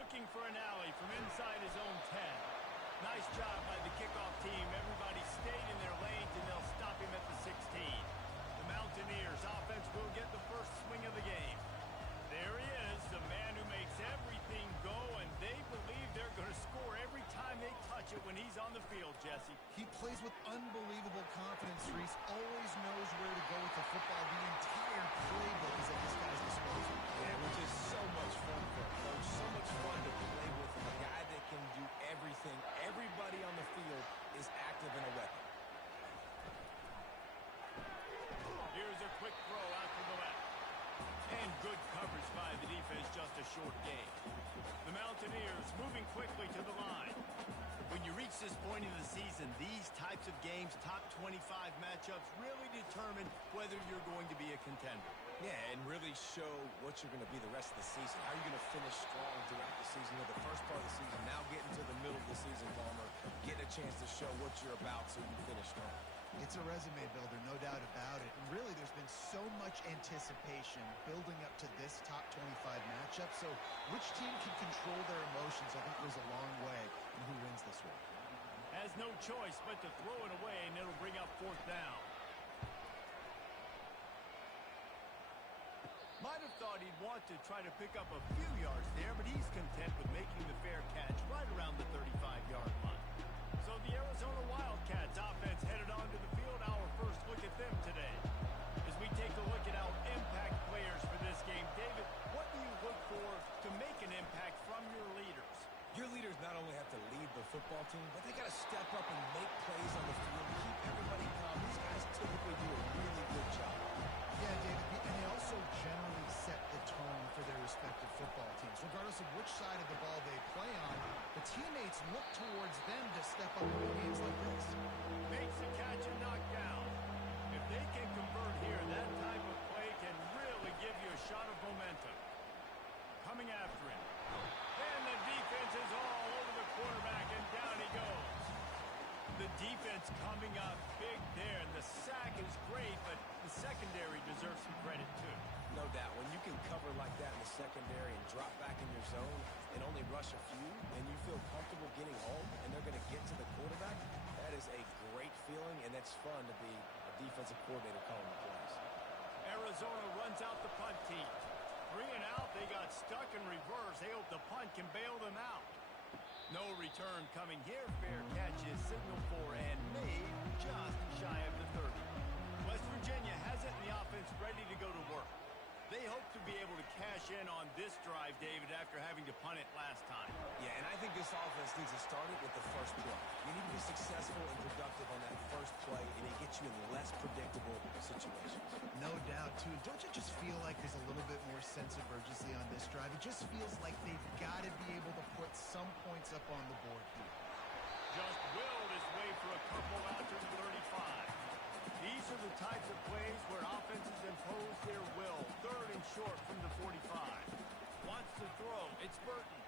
looking for an alley from inside his own 10. Nice job by the kickoff team. Everybody stayed in their lanes, and they'll stop him at the 16. The Mountaineers offense will get the first swing of the game. There he is, the man who makes everything go, and they believe they're going to score every time they touch it when he's on the field, Jesse. He plays with unbelievable confidence, Reese. Always knows where to go with the football. The entire playbook is at this guy's disposal. Yeah, which is so much fun for a coach, so much fun to play with a guy that can do everything. Everybody on the field is active in a weapon. Here's a quick throw out to the left. And good coverage by the defense, just a short game. The Mountaineers moving quickly to the line. When you reach this point in the season, these types of games, top 25 matchups, really determine whether you're going to be a contender. Yeah, and really show what you're going to be the rest of the season. How are you going to finish strong throughout the season, or the first part of the season, now getting to the middle of the season, Palmer, getting a chance to show what you're about so you finish strong. It's a resume builder, no doubt about it. And really, there's been so much anticipation building up to this top 25 matchup. So which team can control their emotions, I think, goes a long way in who wins this one. Has no choice but to throw it away, and it'll bring up fourth down. Might have thought he'd want to try to pick up a few yards there, but he's content with making the fair catch right around the 35-yard line. So the Arizona Wildcats offense headed onto the field. Our first look at them today. As we take a look at our impact players for this game, David, what do you look for to make an impact from your leaders? Your leaders not only have to lead the football team, but they got to step up and make plays on the field, keep everybody calm. These guys typically do a really good job. Yeah, David, and they also generally set the tone for their respective football teams. Regardless of which side of the ball they play on, the teammates look towards them to step up in games like this. Makes the catch and knock down. If they can convert here, that type of play can really give you a shot of momentum. Coming after him. And the defense is all over the quarterback, and down he goes. The defense coming up big there, and the sack is great, but the secondary deserves some credit too. No doubt. When you can cover like that in the secondary and drop back in your zone and only rush a few, and you feel comfortable getting home, and they're going to get to the quarterback, that is a great feeling, and it's fun to be a defensive coordinator calling the plays. Arizona runs out the punt team. 3 and out, they got stuck in reverse. They hope the punt can bail them out. No return coming here. Fair catch is signaled for and made just shy of the 30. West Virginia has it in the offense ready to go to work. They hope to be able to cash in on this drive, David, after having to punt it last time. Yeah, and I think this offense needs to start it with the first play. You need to be successful and productive on that first play, and it gets you in less predictable situations. No doubt, too. Don't you just feel like there's a little bit more sense of urgency on this drive? It just feels like they've got to be able to put some points up on the board here. Just willed his way for a couple after the 35. These are the types of plays where offenses impose their will. 3rd and short from the 45. Wants to throw. It's Burton.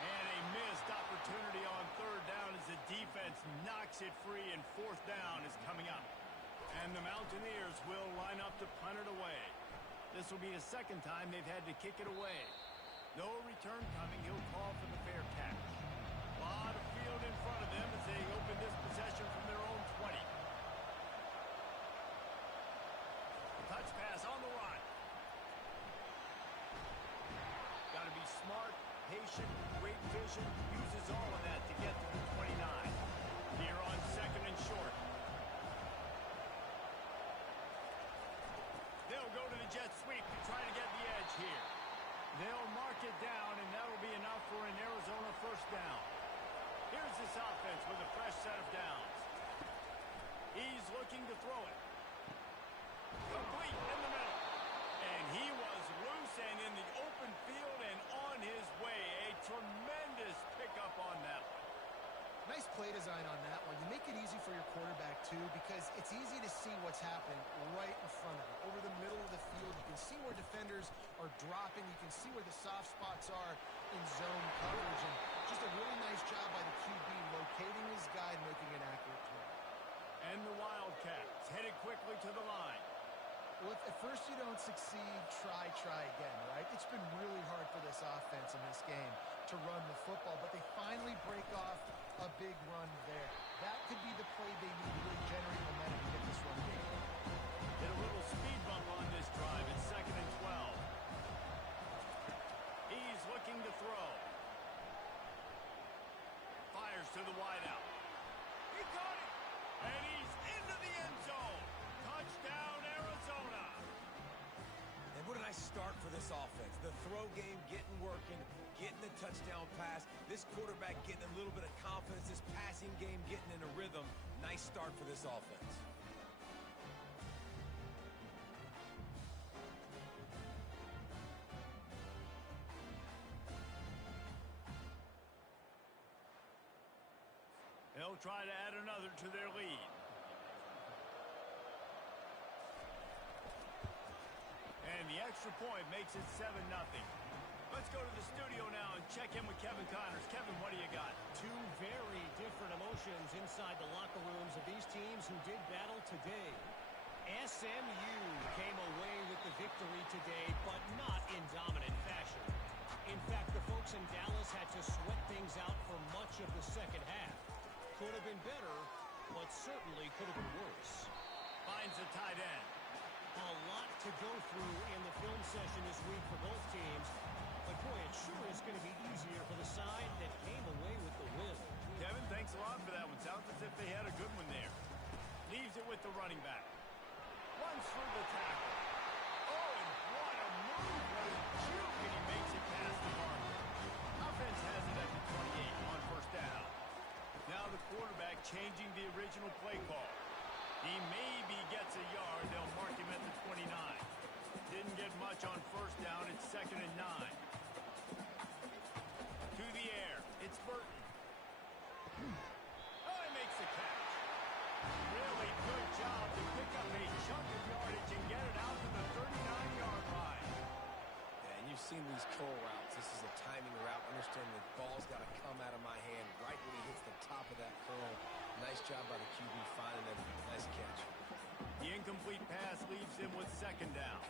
And a missed opportunity on 3rd down as the defense knocks it free, and 4th down is coming up. And the Mountaineers will line up to punt it away. This will be the 2nd time they've had to kick it away. No return coming. He'll call for the fair catch. A lot of field in front of them as they open this possession from their own 20. Touch pass on the run. Got to be smart, patient, great vision. Uses all of that to get to the 29. Here on 2nd and short. They'll go to the jet sweep to try to get the edge here. They'll mark it down, and that'll be enough for an Arizona 1st down. Here's this offense with a fresh set of downs. He's looking to throw it. Complete in the middle. And he was loose and in the open field and on his way. A tremendous pickup on that one. Nice play design on that one. You make it easy for your quarterback, too, because it's easy to see what's happening right in front of you. Over the middle of the field, you can see where defenders are dropping. You can see where the soft spots are in zone coverage. And just a really nice job by the QB locating his guy and making an accurate throw. And the Wildcats headed quickly to the line. Well, if at first you don't succeed, try again, right? It's been really hard for this offense in this game to run the football, but they finally break off a big run there. That could be the play they need to really generate momentum to get this run game. Hit a little speed bump on this drive. It's 2nd and 12. He's looking to throw. Fires to the wideout. He caught it! And he's into the end zone. Touchdown, Arizona. And what did I start for this offense? The throw game getting working, getting the touchdown pass. This quarterback getting a little bit of confidence. This passing game getting in a rhythm. Nice start for this offense. They'll try to add another to their lead. And the extra point makes it 7-0. Let's go to the studio now and check in with Kevin Connors. Kevin, what do you got? Two very different emotions inside the locker rooms of these teams who did battle today. SMU came away with the victory today, but not in dominant fashion. In fact, the folks in Dallas had to sweat things out for much of the second half. Could have been better, but certainly could have been worse. Finds a tight end. A lot to go through in the film session this week for both teams. But boy, it sure is going to be easier for the side that came away with the win. Kevin, thanks a lot for that one. Sounds as if they had a good one there. Leaves it with the running back. Runs through the tackle. Oh, and what a move. What a juke, and he makes it past the marker. Offense has it at the 28 on first down. Now the quarterback changing the original play call. He maybe gets a yard. They'll mark him at the 29. Didn't get much on first down. It's 2nd and 9. To the air. It's Burton. Oh, he makes the catch. Really good job to pick up a chunk of yardage and get it out to the 39-yard line. Yeah, and you've seen these curl routes. This is a timing route. Understand the ball's got to come out of my hand right when he hits the top of that curl. Nice job by the QB finding it. Nice catch. The incomplete pass leaves him with 2nd down.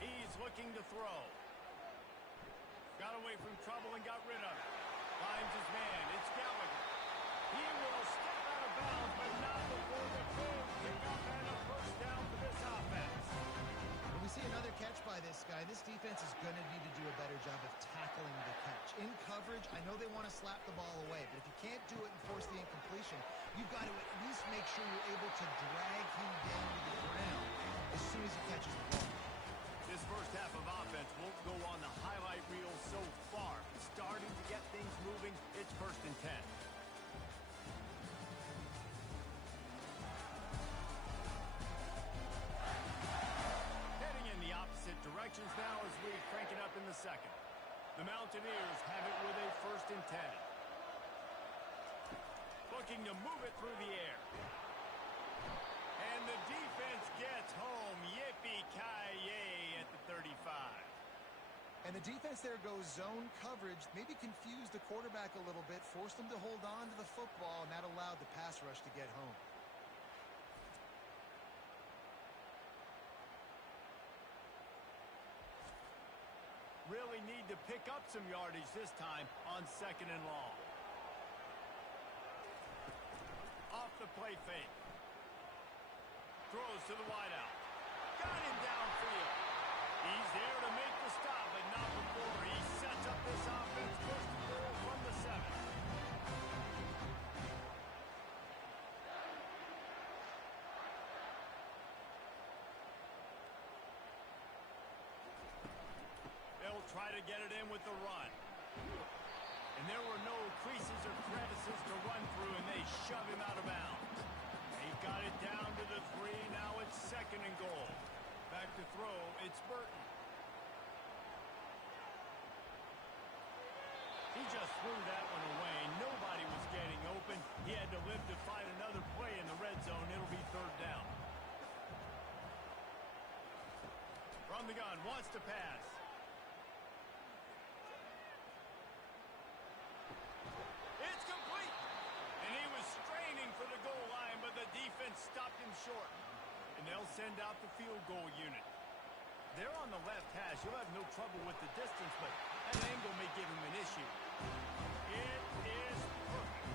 He's looking to throw. Got away from trouble and got rid of it. Finds his man. It's Gallagher. He will step out of bounds, but not before the big pickup and a first down for this offense. When we see another catch by this guy, this defense is going to need to do a better job of tackling the catch. In coverage, I know they want to slap the ball away, but if you can't do it and force the incompletion, you've got to at least make sure you're able to drag him down to the ground as soon as he catches the ball. This first half of offense won't go on the highlight reel so far. Starting to get things moving. It's 1st and 10. Heading in the opposite directions now as we crank it up in the second. The Mountaineers have it with a 1st and 10. Looking to move it through the air. And the defense gets home. Yippee-ki-yay at the 35. And the defense there goes zone coverage, maybe confused the quarterback a little bit, forced him to hold on to the football, and that allowed the pass rush to get home. Really need to pick up some yardage this time on 2nd and long. Off the play fake. Throws to the wideout. Got him downfield. He's there to make the stop, but not before he sets up this offense. 1st and goal from the 7. They'll try to get it in with the run. And there were no creases or crevices to run through, and they shove him out of bounds. He got it down to the 3. Now it's 2nd and goal. Back to throw. It's Burton. He just threw that one away. Nobody was getting open. He had to live to find another play in the red zone. It'll be 3rd down. From the gun. Wants to pass. It's complete. And he was straining for the goal line, but the defense stopped him short. and they'll send out the field goal unit. They're on the left hash. You'll have no trouble with the distance, but that angle may give him an issue. It is perfect.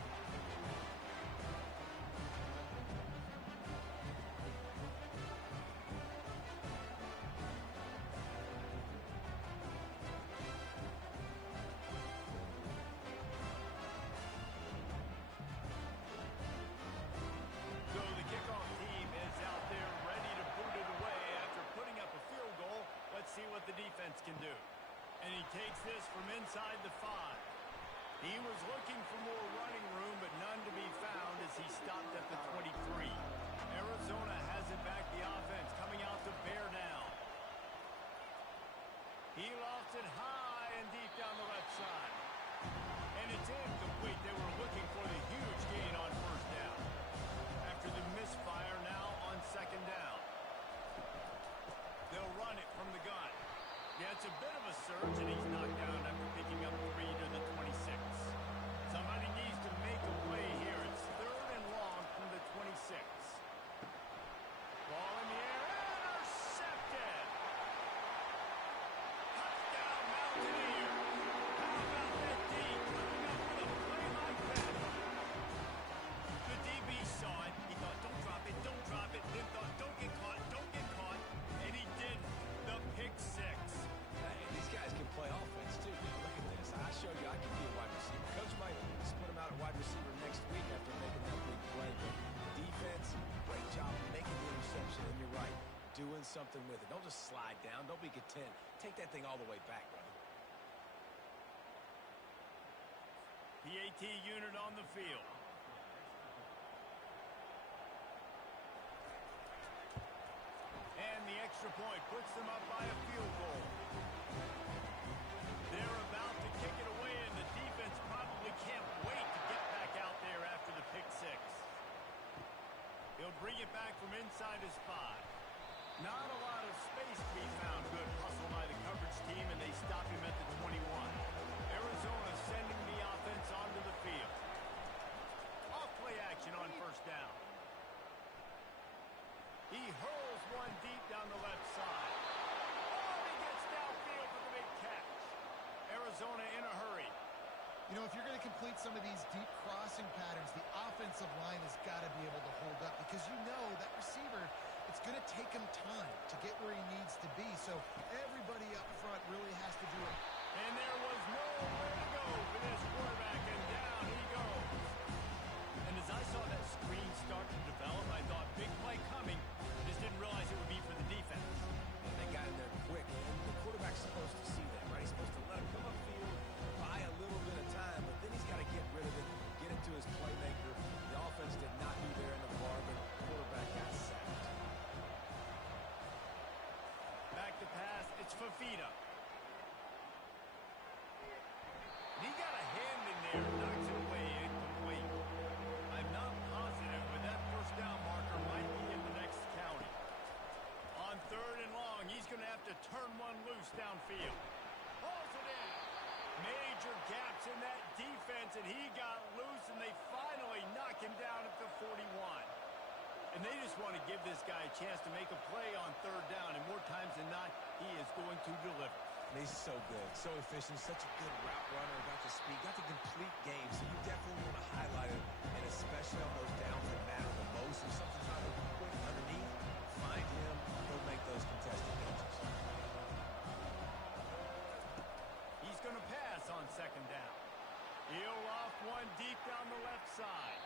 So the kickoff team is out there ready to boot it away after putting up a field goal. Let's see what the defense can do. And he takes this from inside the 5. He was looking for more running room, but none to be found as he stopped at the 23. Arizona has it back, the offense coming out to bear down. He lofts it high and deep down the left side. And it's incomplete. They were looking for the huge gain on first down. After the misfire, now on second down. They'll run it from the gun. Yeah, it's a bit of a surge, and he's knocked down after picking up 3 to the 26. Somebody needs to make a play here. It's 3rd and long from the 26. Ball in the air, intercepted. Touchdown, Mountaineers. How about that D coming up with a play like that? The DB saw it. He thought, don't drop it, don't drop it. Then thought, don't get caught, don't get caught. And he did the pick 6. These guys can play offense, too. Now, look at this. I showed you I can be a wide receiver. Coach might split him out at wide receiver next week after making that big play. But defense, great job making the interception. And you're right, doing something with it. Don't just slide down. Don't be content. Take that thing all the way back, brother. The AT unit on the field. And the extra point puts them up by a field goal. They're about to kick it away, and the defense probably can't wait to get back out there after the pick 6. He'll bring it back from inside his 5. Not a lot of space to be found. Good hustle by the coverage team, and they stop him at the 21. Arizona sending the offense onto the field. Off play action on first down. He hurls one deep down the left side. Oh, he gets downfield for the big catch. Arizona in a hurry. You know, if you're going to complete some of these deep crossing patterns, the offensive line has got to be able to hold up because you know that receiver, it's going to take him time to get where he needs to be. So everybody up front really has to do it. And there was nowhere to go for this quarterback, and down he goes. And as I saw that screen start to develop, I thought, big play coming. Just didn't realize it would be for the defense. And they got in there quick. And the quarterback's supposed to see that, right? He's supposed to let him come upfield, buy a little bit of time, but then he's got to get rid of it, get it to his playmaker. The offense did not do there in the bargain. Quarterback got sacked. Back to pass, it's Fafita. He got a hand in there, knocks it away, incomplete. I'm not positive, but that first down marker might be in the next county. On 3rd and long, he's going to have to turn one loose downfield. Pulls it in. Major gaps in that defense, and he got loose, and they finally knock him down at the 41. And they just want to give this guy a chance to make a play on 3rd down, and more times than not, he is going to deliver. He's so good, so efficient, such a good route runner, got the speed, got the complete game, so you definitely want to highlight it, and especially on those downs that matter the most. If something's not quick underneath, find him, he'll make those contested catches. He's going to pass on 2nd down. He'll loft one deep down the left side.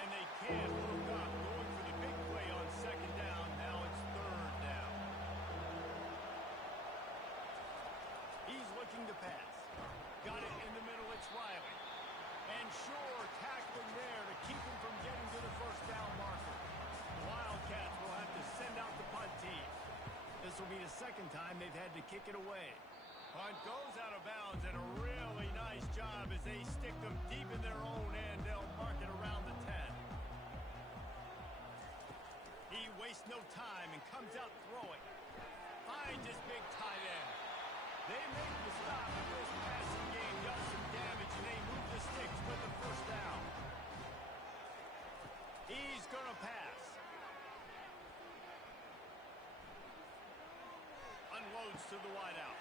And they can't hook up, going for the big play on 2nd down. Now it's 3rd down. He's looking to pass. Got it in the middle, it's Riley. And Shore tackling there to keep him from getting to the first down marker. The Wildcats will have to send out the punt team. This will be the 2nd time they've had to kick it away. Punt goes out of bounds, and a really nice job as they stick them deep in their own end. They'll mark it around the 10. He wastes no time and comes out throwing. Finds his big tight end. They make the stop, and this passing game does some damage, and they move the sticks with the first down. He's going to pass. Unloads to the wideout.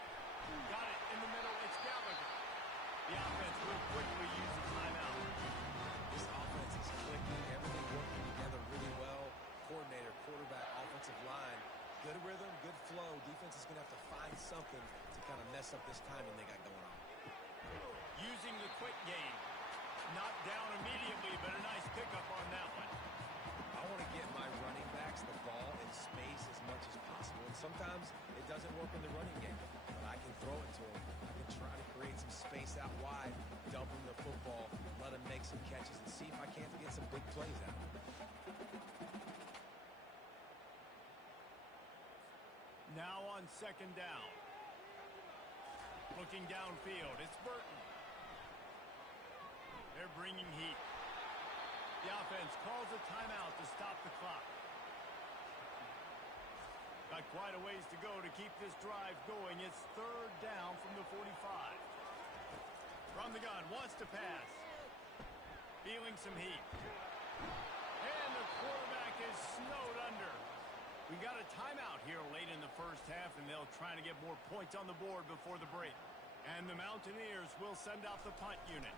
Got it in the middle. It's Gallagher. The offense will quickly use a timeout. This offense is clicking, everything working together really well. Coordinator, quarterback, offensive line. Good rhythm, good flow. Defense is going to have to find something to kind of mess up this timing they got going on. Using the quick game. Not down immediately, but a nice pickup on that one. I want to get my running backs the ball in space as much as possible. And sometimes it doesn't work in the running game, but I can throw it to them. I can try to create some space out wide, dump them the football, let them make some catches, and see if I can't get some big plays out of them. Now on second down. Looking downfield, it's Burton. They're bringing heat. The offense calls a timeout to stop the clock. Got quite a ways to go to keep this drive going. It's third down from the 45. From the gun, wants to pass. Feeling some heat. And the quarterback is snowed under. We got a timeout here late in the first half, and they'll try to get more points on the board before the break. And the Mountaineers will send out the punt unit.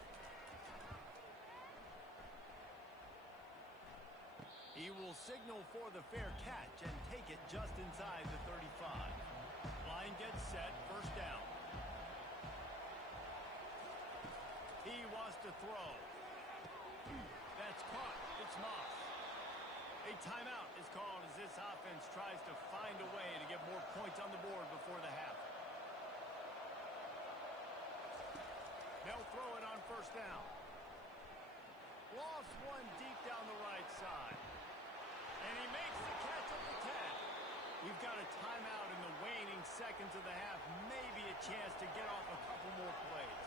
He will signal for the fair catch and take it just inside the 35. Line gets set, first down. He wants to throw. That's caught. It's Moss. A timeout is called as this offense tries to find a way to get more points on the board before the half. They'll throw it on first down. Lost one deep down the right side. And he makes the catch at the 10. We've got a timeout in the waning seconds of the half. Maybe a chance to get off a couple more plays.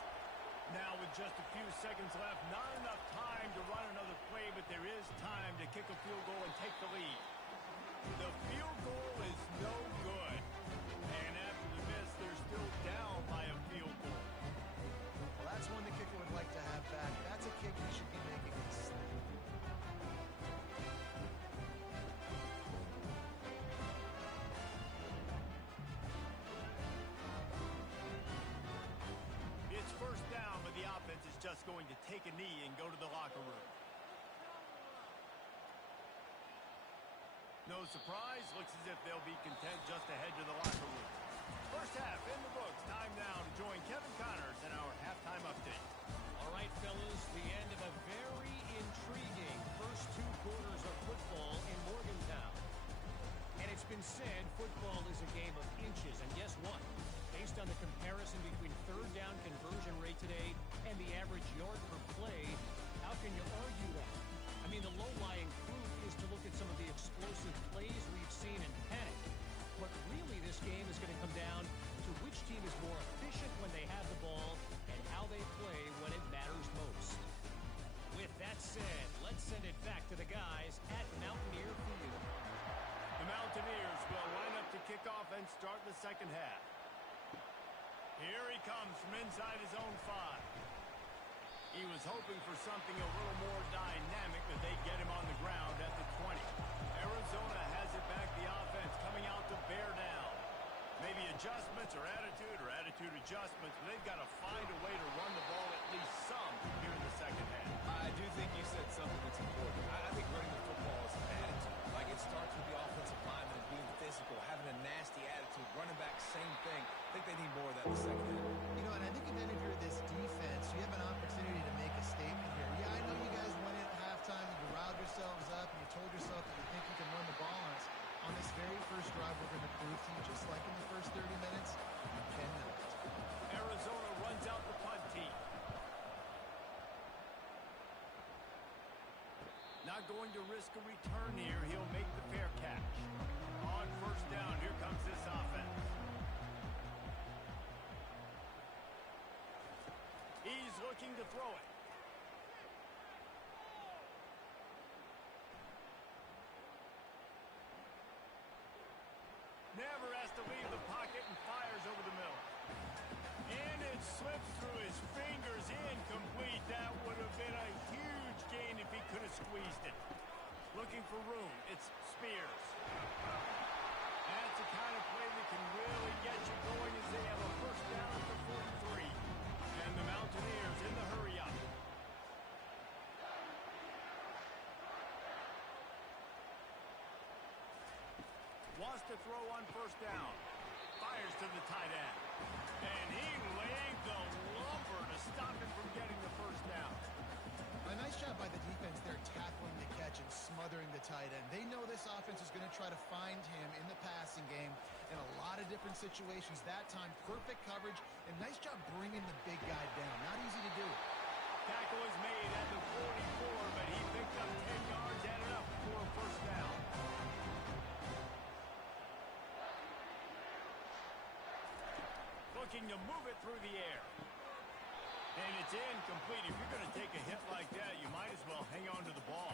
Now with just a few seconds left, not enough time to run another play, but there is time to kick a field goal and take the lead. The field goal is no good. And after the miss, they're still down by a field goal. Well, that's one the kicker would like to have back. That's a kick he should be making in sleep. It's first down, but the offense is just going to take a knee and go to the locker room. No surprise, looks as if they'll be content just to head to the locker room. First half in the books. Time now to join Kevin Connors in our halftime update. All right, fellas, the end of a very intriguing first two quarters of football in Morgantown. And it's been said football is a game of inches, and guess what? Based on the comparison between third down conversion rate today and the average yard per play, how can you argue that? I mean, the low-lying fruit is to look at some of the explosive plays we've seen and panic. But really, this game is going to come down to which team is more efficient when they have the ball and how they play when it matters most. With that said, let's send it back to the guys at Mountaineer Field. The Mountaineers will line up to kick off and start the second half. Here he comes from inside his own 5. He was hoping for something a little more dynamic, but they get him on the ground at the 20. Arizona has it back, the offense coming out to bear down. Maybe adjustments or attitude adjustments, but they've got to find a way to run the ball at least some here in the second half. I do think you said something that's important. I think running the football is an attitude. Like, it starts with the offensive lineman being physical, having a nasty attitude. Running back, same thing. I think they need more of that in the second half. You know, and I think then if you're this defense, you have an opportunity to make a statement here. Yeah, I know you guys went in at halftime and you riled yourselves up and you told yourself that you think you can run the ball on us. On this very first drive, we're going to prove to you, just like in the first 30 minutes, you cannot. Arizona runs out the punt team. Not going to risk a return here. He'll make the fair catch. On first down, here comes this offense. He's looking to throw it. Never has to leave the pocket and fires over the middle. And it slips through his fingers, incomplete. That would have been a huge gain if he could have squeezed it. Looking for room. It's Spears. At That's the kind of play that can really get you going as they have a first down at the 43. And the Mountaineers in the hurry up. Wants to throw on first down. Fires to the tight end. And he laid the lumber to stop him from getting the first down. A nice job by the defense there tackling the catch and smothering the tight end. They know this offense is going to try to find him in the passing game in a lot of different situations. That time, perfect coverage and nice job bringing the big guy down. Not easy to do. Tackle is made at the 44, but he picked up 10 yards and enough for a first down. Looking to move it through the air. And it's incomplete. If you're going to take a hit like that, you might as well hang on to the ball.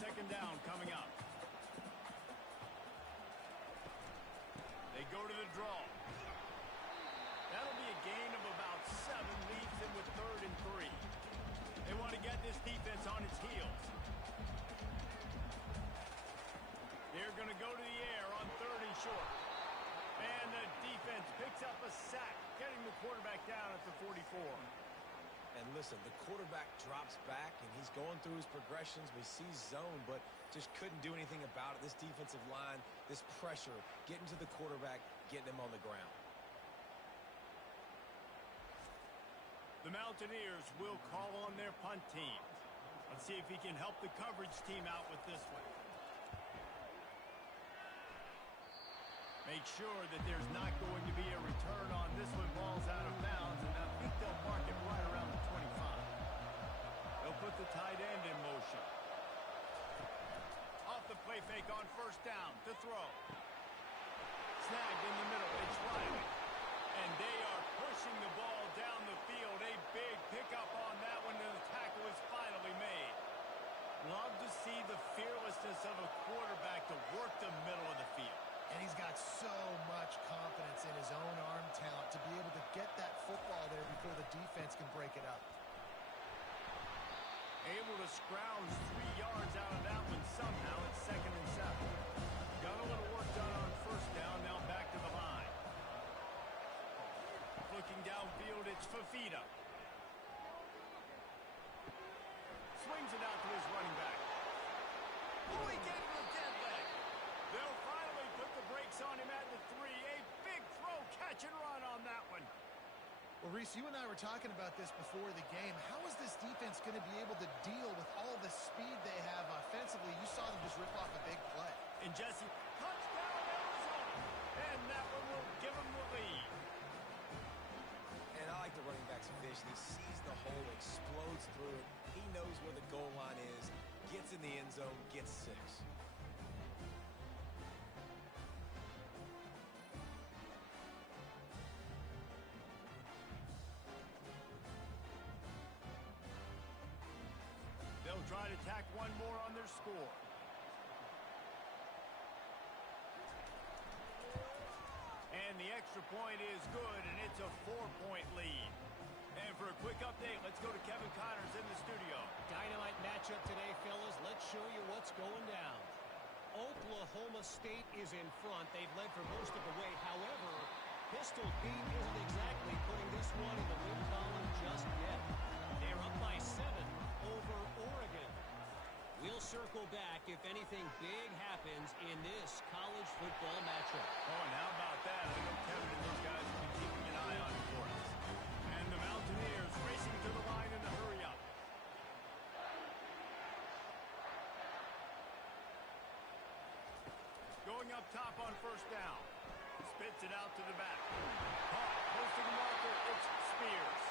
Second down coming up. They go to the draw. That'll be a gain of about 7, leaves them with 3rd and 3. They want to get this defense on its heels. They're going to go to the air on 3rd and short. And the defense picks up a sack, getting the quarterback down at the 44. And listen, the quarterback drops back, and he's going through his progressions. We see zone, but just couldn't do anything about it. This defensive line, this pressure, getting to the quarterback, getting him on the ground. The Mountaineers will call on their punt team. Let's see if he can help the coverage team out with this one. Make sure that there's not going to be a return on this one. Ball's out of bounds, and I think they'll mark it right around the 25. They'll put the tight end in motion. Off the play fake on first down to throw. Snagged in the middle. It's Riley. And they are pushing the ball down the field. A big pickup on that one, and the tackle is finally made. Love to see the fearlessness of a quarterback to work the middle of the field. And he's got so much confidence in his own arm talent to be able to get that football there before the defense can break it up. Able to scrounge 3 yards out of that one somehow. It's 2nd and 7. Got a little work done on first down. Now back to the line. Looking downfield, it's Fafita. Swings it out to his running back. Oh, he gave him a dead leg. They'll finally put the brakes on him at the 3. A big throw, catch and run on that one. Well, Reese, you and I were talking about this before the game. How is this defense going to be able to deal with all the speed they have offensively? You saw them just rip off a big play. And Jesse, touchdown Arizona. And that one will give them the lead. And I like the running back's vision. He sees the hole, explodes through it. He knows where the goal line is, gets in the end zone, gets 6. They'll try to tack one more on their score. And the extra point is good, and it's a 4-point lead. And for a quick update, let's go to Kevin Connors in the studio. Dynamite matchup today, fellas. Let's show you what's going down. Oklahoma State is in front. They've led for most of the way. However, Pistol Pete isn't exactly putting this one in the win column just yet. They're up by 7 over Oregon. We'll circle back if anything big happens in this college football matchup. Oh, and how about that? I know Kevin and those guys have been keeping an eye on it for us. And the Mountaineers racing to the line in the hurry-up. Going up top on first down. Spits it out to the back. Caught, posting marker, it's Spears.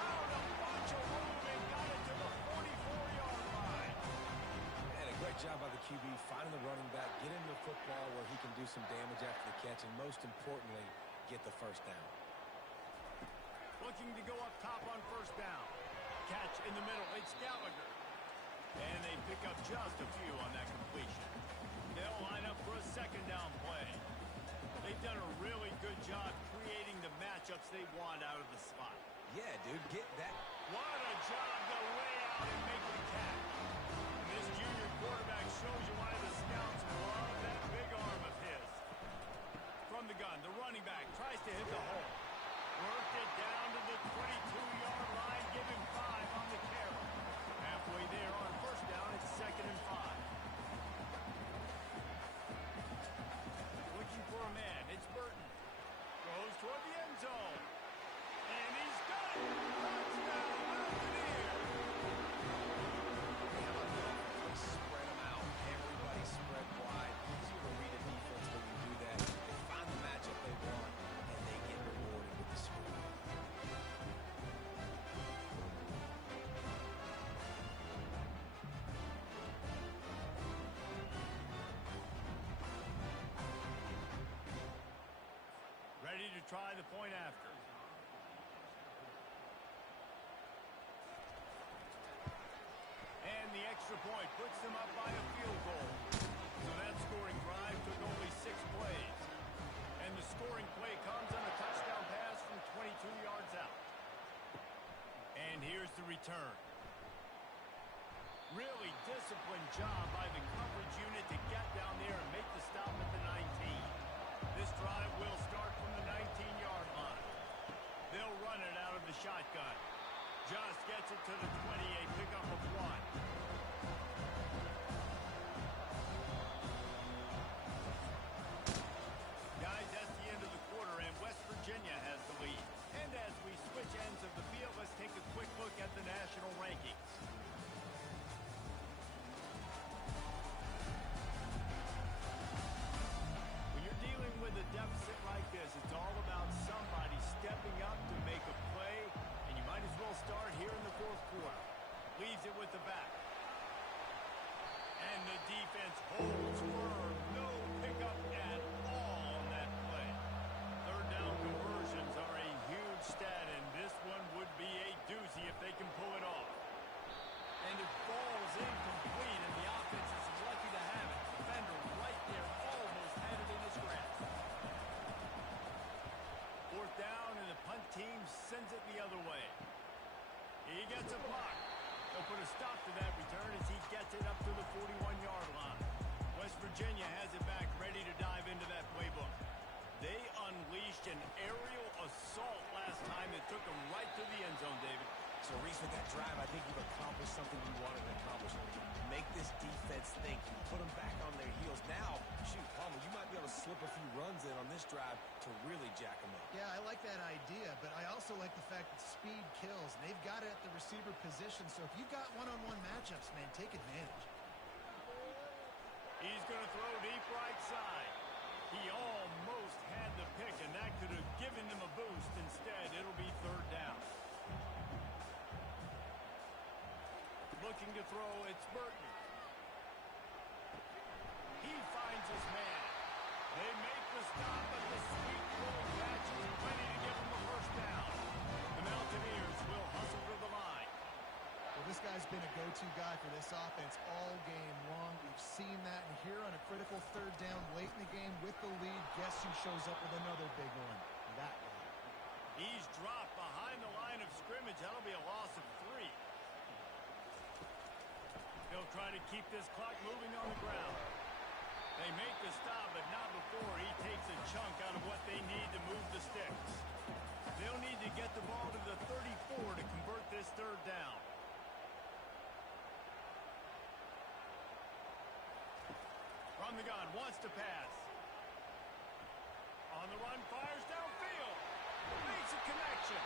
Out a bunch of room and got it to the 44-yard line. And a great job by the QB finding the running back, get him the football where he can do some damage after the catch, and most importantly, get the first down. Looking to go up top on first down. Catch in the middle, it's Gallagher. And they pick up just a few on that completion. They'll line up for a second down play. They've done a really good job creating the matchups they want out of the slot. Yeah, dude, get that. What a job to lay out and make the catch. And this junior quarterback shows you why the scouts love that big arm of his. try the point after. And the extra point puts them up by a field goal. So that scoring drive took only 6 plays. And the scoring play comes on a touchdown pass from 22 yards out. And here's the return. Really disciplined job by the coverage unit to get down there and make the stop at the 19. This drive will start from the 19-yard line. They'll run it out of the shotgun. Just gets it to the 20, a pickup of 1. Guys, that's the end of the quarter, and West Virginia has the lead. And as we switch ends of the field, let's take a quick look at the national rankings. When you're dealing with a deficit like this, it's all about somebody stepping up to make a play, and you might as well start here in the fourth quarter. Leaves it with the back. And the defense holds firm. No pickup at all on that play. Third down conversions are a huge stat, and this one would be a doozy if they can pull it off. And it falls incomplete, and the offense is lucky to have it. Defender right there almost had it in his grasp. Fourth down, and the punt team sends it the other way. He gets a block. They'll put a stop to that return as he gets it up to the 41-yard line. West Virginia has it back, ready to dive into that playbook. They unleashed an aerial assault last time that took them right to the end zone, David. So, Reese, with that drive, I think you've accomplished something you wanted to accomplish. Make this defense think. Put them back on their heels. Now, shoot, Palmer, you might be able to slip a few runs in on this drive to really jack them up. Yeah, I like that idea, but I also like the fact that speed kills. And they've got it at the receiver position, so if you've got one-on-one matchups, man, take advantage. He's going to throw deep right side. He almost had the pick, and that could have given them a boost. Instead, it'll be third down. Looking to throw, it's Burton. He finds his man. They make the stop, but the sweet little catch is ready to give him a first down. The Mountaineers will hustle to the line. Well, this guy's been a go-to guy for this offense all game long. We've seen that, and here on a critical third down late in the game with the lead, guess who shows up with another big one? That guy. He's dropped behind the line of scrimmage. That'll be a loss of 3. They'll try to keep this clock moving on the ground. They make the stop, but not before he takes a chunk out of what they need to move the sticks. They'll need to get the ball to the 34 to convert this third down. From the gun, wants to pass. On the run, fires downfield. Makes a connection.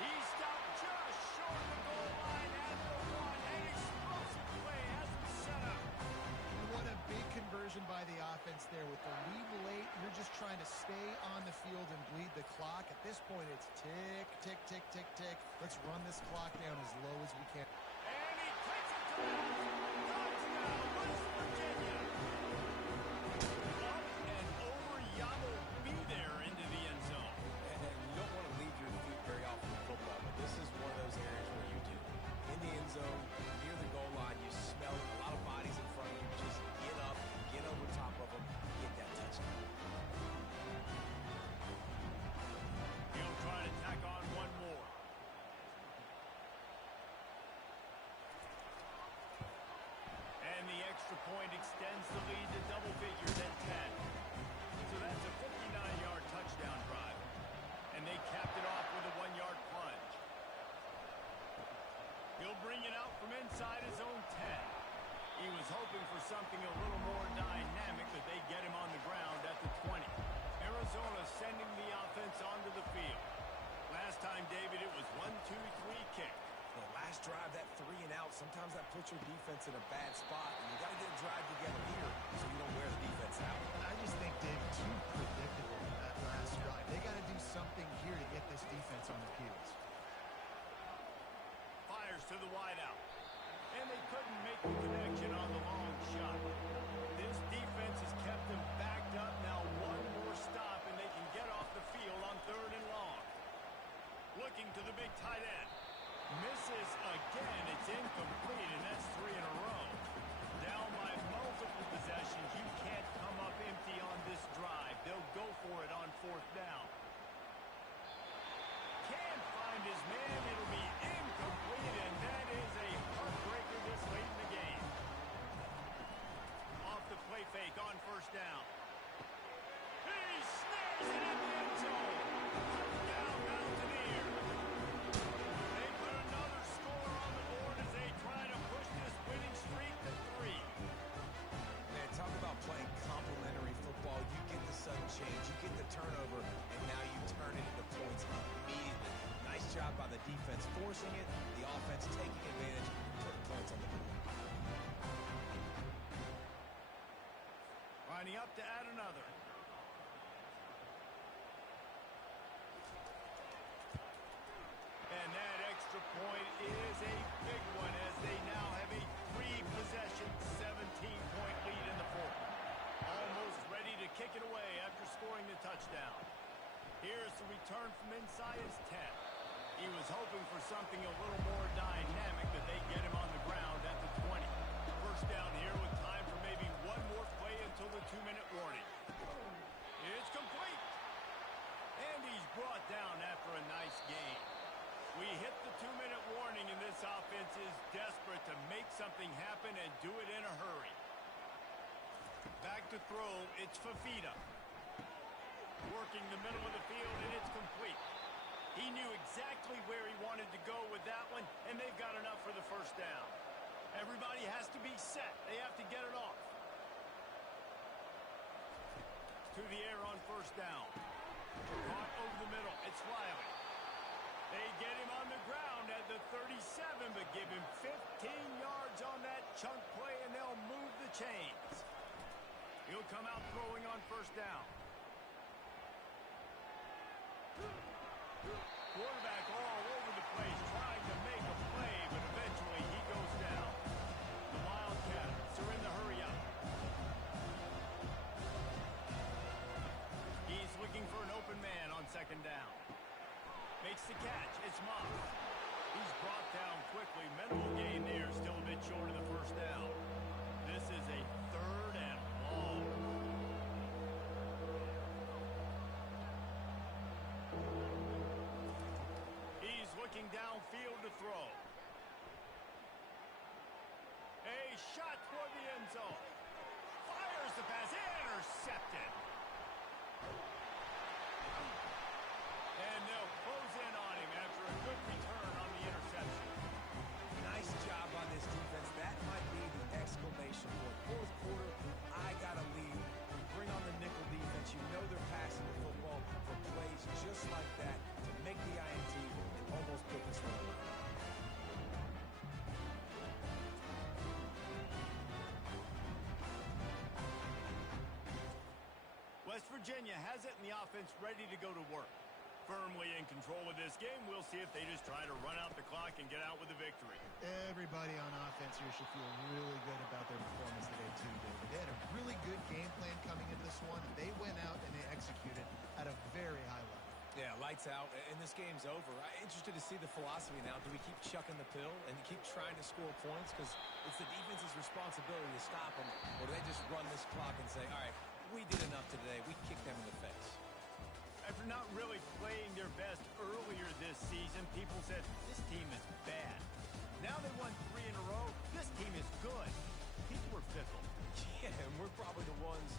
He stopped just short of the goal line at the 1. An explosive play has him set up. What a big conversion by the offense there. With the lead late, you're just trying to stay on the field and bleed the clock. At this point, it's tick, tick, tick, tick, tick. Let's run this clock down as low as we can. And he takes it to the house. Touchdown, West Virginia. Up and over, Yamo be there into the end zone. And you don't want to leave your feet very often in football, but this is one of those areas where you do. In the end zone, near the goal line, you smell it, a lot of bodies in front of you. Just get up, get over top of them, get that touchdown. He'll try to tack on one more. And the extra point extends the lead to double figures at 10. So that's a 59-yard touchdown drive. And they capped it off with a 1-yard plunge. He'll bring it out from inside his own 10. He was hoping for something a little more dynamic, but they get him on the ground at the 20. Arizona sending the offense onto the field. Last time, David, it was 1-2-3 kick. The last drive, that 3 and out, sometimes that puts your defense in a bad spot, and you got to get a drive together here so you don't wear the defense out. I just think, Dave, too predictable in that last drive. They got to do something here to get this defense on their heels. Fires to the wideout. And they couldn't make the connection on the long shot. This defense has kept them backed up. Now one more stop, and they can get off the field on third incomplete, and that's 3 in a row. Down by multiple possessions. You can't come up empty on this drive. They'll go for it on 4th down. Can't find his man. It'll be incomplete, and that is a heartbreaker this late in the game. Off the play fake on 1st down. He snares it in the end zone. Down Mountaineer. They put another score on the board as they try to push this winning streak to 3. Man, talk about playing complementary football. You get the sudden change, you get the turnover, and now you turn it into points immediately. Nice job by the defense forcing it, the offense taking advantage, putting points on the board. Lining up to add another. And that extra point is a big one as they now have a 3-possession, 17-point lead in the 4th. Almost ready to kick it away after scoring the touchdown. Here's the return from inside his 10. He was hoping for something a little more dynamic, but they get him on the ground at the 20. 1st down here with time for maybe one more play until the 2-minute warning. It's complete. And he's brought down after a nice gain. We hit the 2-minute warning, and this offense is desperate to make something happen and do it in a hurry. Back to throw, it's Fafita. Working the middle of the field, and it's complete. He knew exactly where he wanted to go with that one, and they've got enough for the 1st down. Everybody has to be set. They have to get it off. To the air on 1st down. Caught over the middle. It's Riley. They get him on the ground at the 37, but give him 15 yards on that chunk play, and they'll move the chains. He'll come out throwing on 1st down. Quarterback all over the place, trying to make a play, but eventually he goes down. The Wildcats are in the hurry up. He's looking for an open man on 2nd down. Makes the catch. It's Moss. He's brought down quickly. Minimal gain there. Still a bit short of the 1st down. This is a 3rd and long. He's looking downfield to throw. A shot toward the end zone. Fires the pass. Intercepted. And they'll close in on him after a good return on the interception. Nice job on this defense. That might be the exclamation point. 4th quarter, I got a lead. Bring on the nickel defense. You know they're passing the football for plays just like that to make the INT and almost put this one away. West Virginia has it, and the offense ready to go to work. Firmly in control of this game. We'll see if they just try to run out the clock and get out with a victory. Everybody on offense here should feel really good about their performance today, too, David. They had a really good game plan coming into this one. They went out and they executed at a very high level. Yeah, lights out, and this game's over. I'm interested to see the philosophy now. Do we keep chucking the pill and keep trying to score points? Because it's the defense's responsibility to stop them. Or do they just run this clock and say, all right, we did enough today. We kicked them in the face. After not really playing their best earlier this season, people said, this team is bad. Now they won 3 in a row. This team is good. People were fickle. Yeah, and we're probably the ones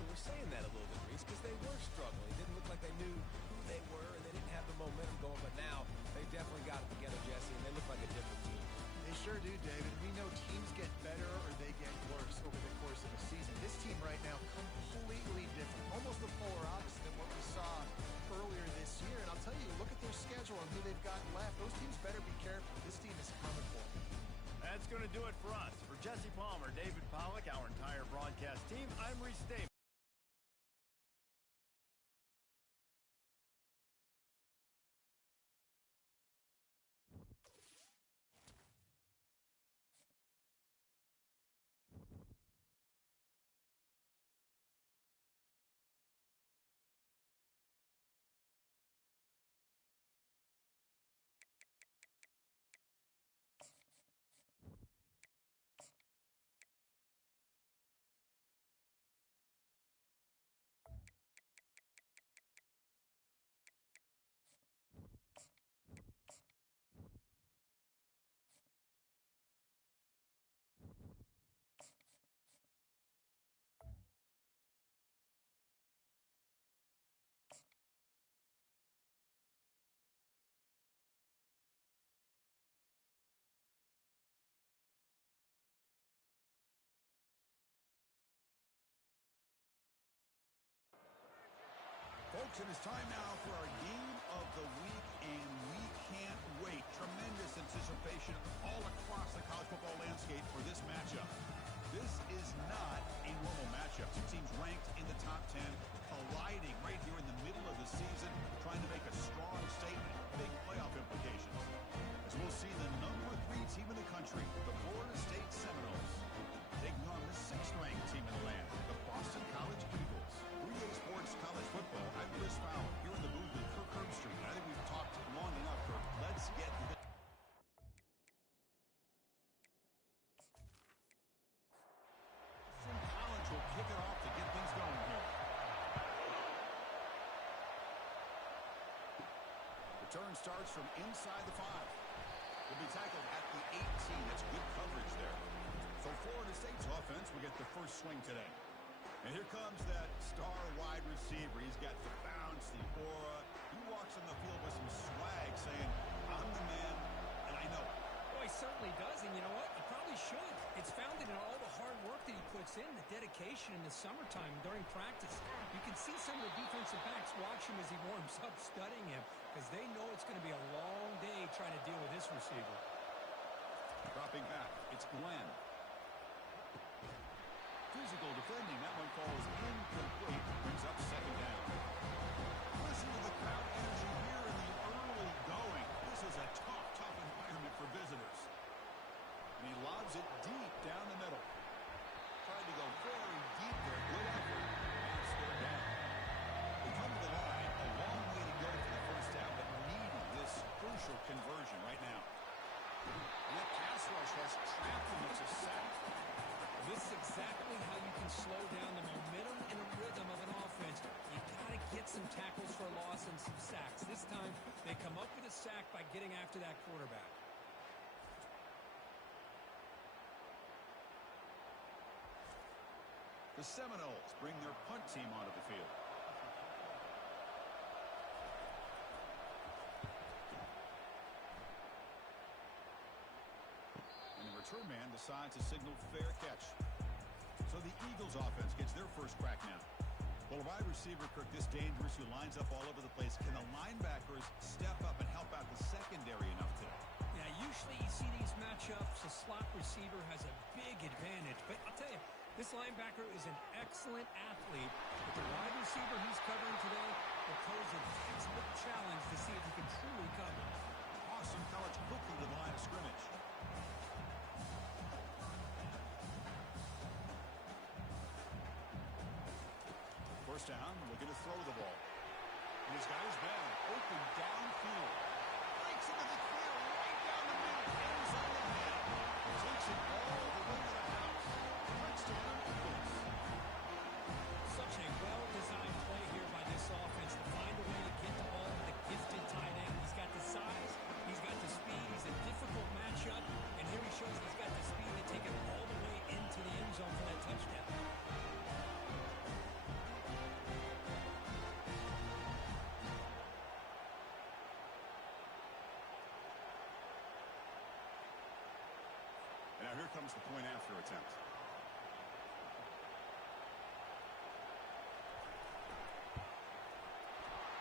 who were saying that a little bit, Reese, because they were struggling. It didn't look like they knew who they were, and they didn't have the momentum going. But now they definitely got it together, Jesse, and they look like a different team. They sure do, David. We know teams get better or they get worse over the course of a season. This team right now completely different. Almost the polar opposite than what we saw earlier this year. And I'll tell you, look at their schedule and who they've got left. Those teams better be careful. This team is coming for them. That's going to do it for us. For Jesse Palmer, David Pollack, our entire broadcast team, I'm Reese Davis. folks, it is time now for our game of the week, and we can't wait. Tremendous anticipation all across the college football landscape for this matchup. This is not a normal matchup. Two teams ranked in the top 10, colliding right here in the middle of the season, trying to make a strong statement, big playoff implications. As we'll see the number 3 team in the country, the Florida State Seminoles, taking on the 6th-ranked team in the land, the Boston College Eagles. 3A Sports College Football, I'm Chris Fowler, here in the booth with Kirk Herbstreit. I think we've talked long enough, Kirk. Let's get to this. College will kick it off to get things going here. Return starts from inside the 5. Will be tackled at the 18. That's good coverage there. So Florida State's offense will get the first swing today. And here comes that star wide receiver. He's got the bounce, the aura. He walks on the field with some swag saying, I'm the man, and I know it. Well, he certainly does, and you know what? He probably should. It's founded in all the hard work that he puts in, the dedication in the summertime during practice. You can see some of the defensive backs watch him as he warms up, studying him, because they know it's going to be a long day trying to deal with this receiver. Dropping back, it's Glenn. Physical defending, that one falls incomplete, brings up second down. Listen to the crowd energy here in the early going. This is a tough environment for visitors. And he lobs it deep down the middle. Tried to go very deep there, good effort, and it's third down. They come to the line, a long way to go for the first down, but needing this crucial conversion right now. And that pass rush has trapped him into sack. This is exactly how you can slow down the momentum and a rhythm of an offense. You got to get some tackles for a loss and some sacks. This time, they come up with a sack by getting after that quarterback. The Seminoles bring their punt team onto the field. Return man decides to signal fair catch. So the Eagles offense gets their first crack now. Well, a wide receiver, Kirk, this dangerous, who lines up all over the place. Can the linebackers step up and help out the secondary enough today? Yeah, usually you see these matchups, the slot receiver has a big advantage. But I'll tell you, this linebacker is an excellent athlete. But the wide receiver he's covering today will pose a textbook challenge to see if he can truly cover. Boston College quickly to the line of scrimmage. First down, looking to throw the ball. And he's got his man open downfield. Breaks into the clear right down the middle. Ends on the head. Takes it all the way to the house. Touchdown, Eagles. Such a well-designed play here by this offense to find a way to get the ball to the gifted tight end. He's got the size. He's got the speed. He's a difficult matchup. And here he shows he's got the speed to take it all the way into the end zone for that touchdown. Now here comes the point after attempt.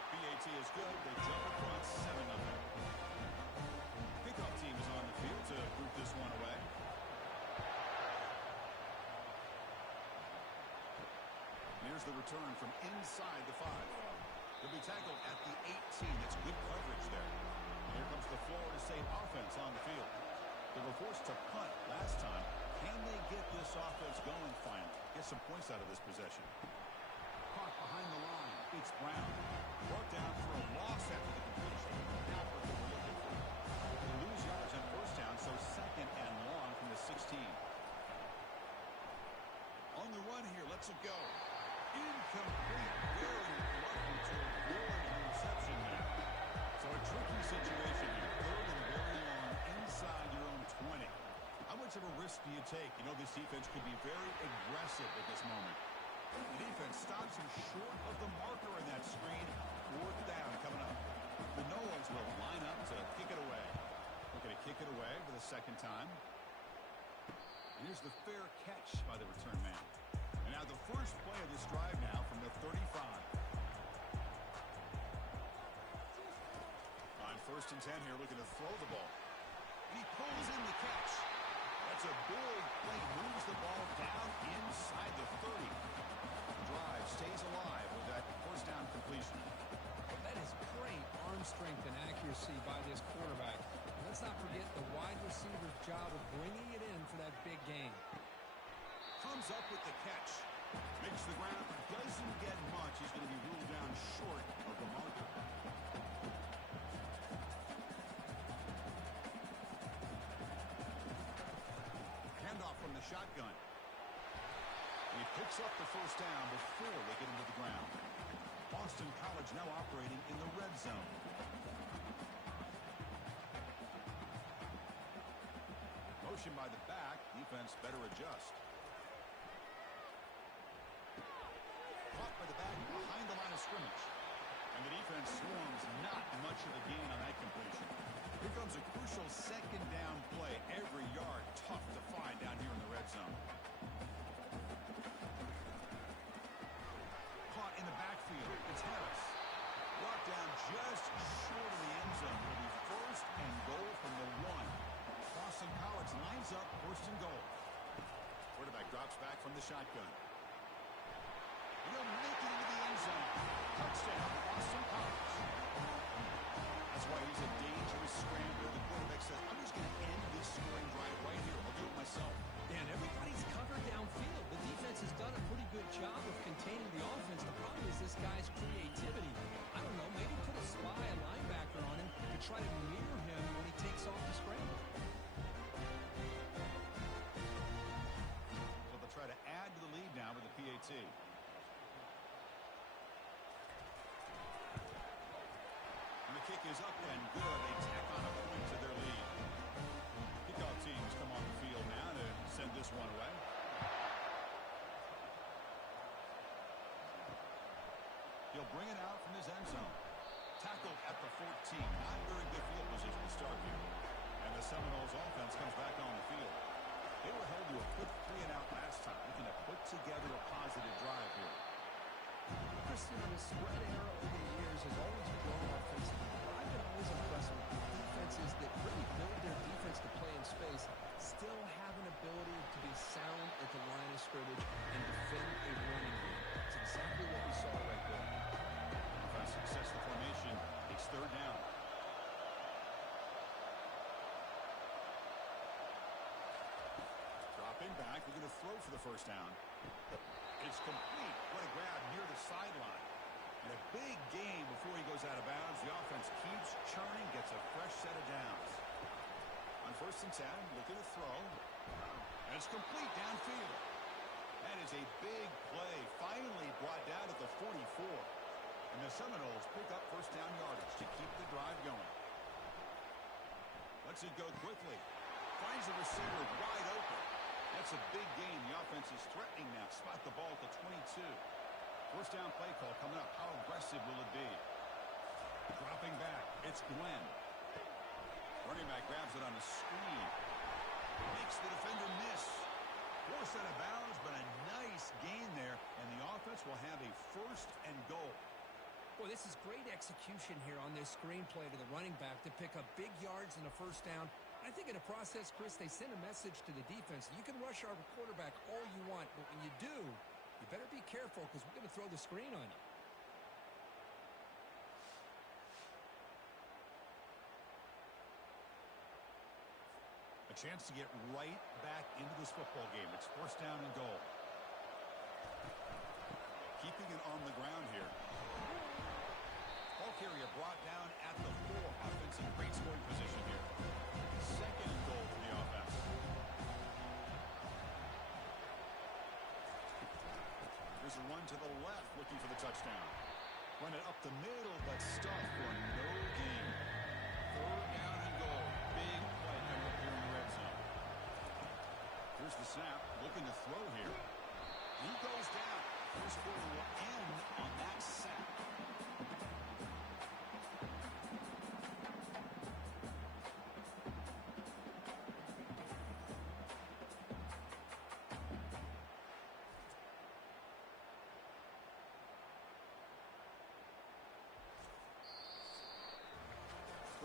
BAT is good. They jump in front 7-0. Kickoff team is on the field to boot this one away. Here's the return from inside the 5. They'll be tackled at the 18. That's good coverage there. Here comes the Florida State offense on the field. They were forced to punt last time. Can they get this offense going finally? Get some points out of this possession. Caught behind the line. It's Brown. Brought down for a loss after the completion. Now for what we're looking for. They lose yards on first down, so second and long from the 16. On the run here, lets it go. Incomplete. Very lucky to avoid an interception there. So a tricky situation here. Third and very long inside your own 20. How much of a risk do you take? You know, this defense could be very aggressive at this moment. The defense stops him short of the marker in that screen. Fourth down coming up. The Noles will line up to kick it away. Looking to kick it away for the second time. And here's the fair catch by the return man. And now the first play of this drive now from the 35. First and 10 here, looking to throw the ball. He pulls in the catch. That's a big play. Moves the ball down inside the 30. Drive stays alive with that first down completion. Well, that is great arm strength and accuracy by this quarterback. Let's not forget the wide receiver's job of bringing it in for that big game. Comes up with the catch. Makes the ground. Doesn't get much. He's going to be ruled down short of the marker. Handoff from the shotgun. He picks up the first down before they get him to the ground. Boston College now operating in the red zone. Motion by the back. Defense better adjust. Caught by the back behind the line of scrimmage. And the defense swarms not much of a gain on that completion. Here comes a crucial second down play. Every yard tough to find down here in the red zone. Caught in the backfield. It's Harris. Brought down just short of the end zone. Will be first and goal from the 1. Boston College lines up first and goal. Quarterback drops back from the shotgun. He'll make it into the end zone. Touchdown, Boston College. That's why he's a dangerous scrambler. The quarterback says, I'm just going to end this scoring drive right here. I'll do it myself. And everybody's covered downfield. The defense has done a pretty good job of containing the offense. The problem is this guy's creativity. I don't know, maybe put a spy, a linebacker on him to try to mirror him when he takes off the scramble. So they'll try to add to the lead now with the PAT. And the kick is up and good. They tack on a point to their lead. Kickoff teams come on the field now to send this one away. He'll bring it out from his end zone. Tackled at the 14. Not very good field position to start here. And the Seminoles offense comes back on the field. They were held to a quick 3-and-out last time. Looking to put together a positive drive here. Christian, the spread era over the years has always grown offensively. But I've been always impressed with defenses that really build their defense to play in space, still have an ability to be sound at the line of scrimmage and defend a running game. That's exactly what we saw right there. Defense success the formation. It's third down. Dropping back. We're going to throw for the first down. It's complete. What a grab near the sideline. And a big gain before he goes out of bounds. The offense keeps churning, gets a fresh set of downs. On first and 10, looking to throw. And it's complete downfield. That is a big play. Finally brought down at the 44. And the Seminoles pick up first down yardage to keep the drive going. Lets it go quickly. Finds a receiver wide open. That's a big gain. The offense is threatening now. Spot the ball at the 22. First down play call coming up. How aggressive will it be? Dropping back. It's Glenn. Running back grabs it on a screen. Makes the defender miss. Forced out of bounds, but a nice gain there. And the offense will have a first and goal. Boy, this is great execution here on this screenplay to the running back to pick up big yards in the first down. I think in the process, Chris, they send a message to the defense. You can rush our quarterback all you want, but when you do, you better be careful because we're going to throw the screen on you. A chance to get right back into this football game. It's first down and goal. Keeping it on the ground here. Ball carrier brought down at the 4. Offense in great scoring position here. Second and goal for the offense. Here's a run to the left, looking for the touchdown. Run it up the middle, but stuffed for no gain. Third down and goal. Big play coming up here in the red zone. Here's the snap, looking to throw here. He goes down. First quarter will end on that sack.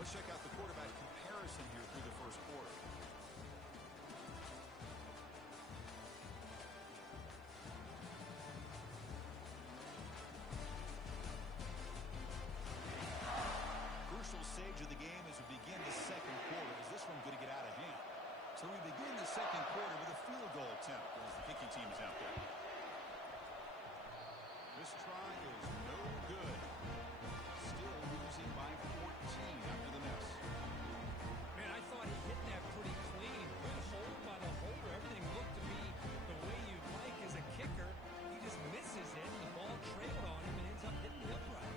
Let's check out the quarterback comparison here through the first quarter. Crucial stage of the game as we begin the second quarter. Is this one going to get out of hand? So we begin the second quarter with a field goal attempt as the kicking team is out there. This try is no good. Still losing by 14 after the miss. Man, I thought he hit that pretty clean. Good hold by the holder. Everything looked to be the way you'd like as a kicker. He just misses it, and the ball trailed on him and ends up hitting the upright.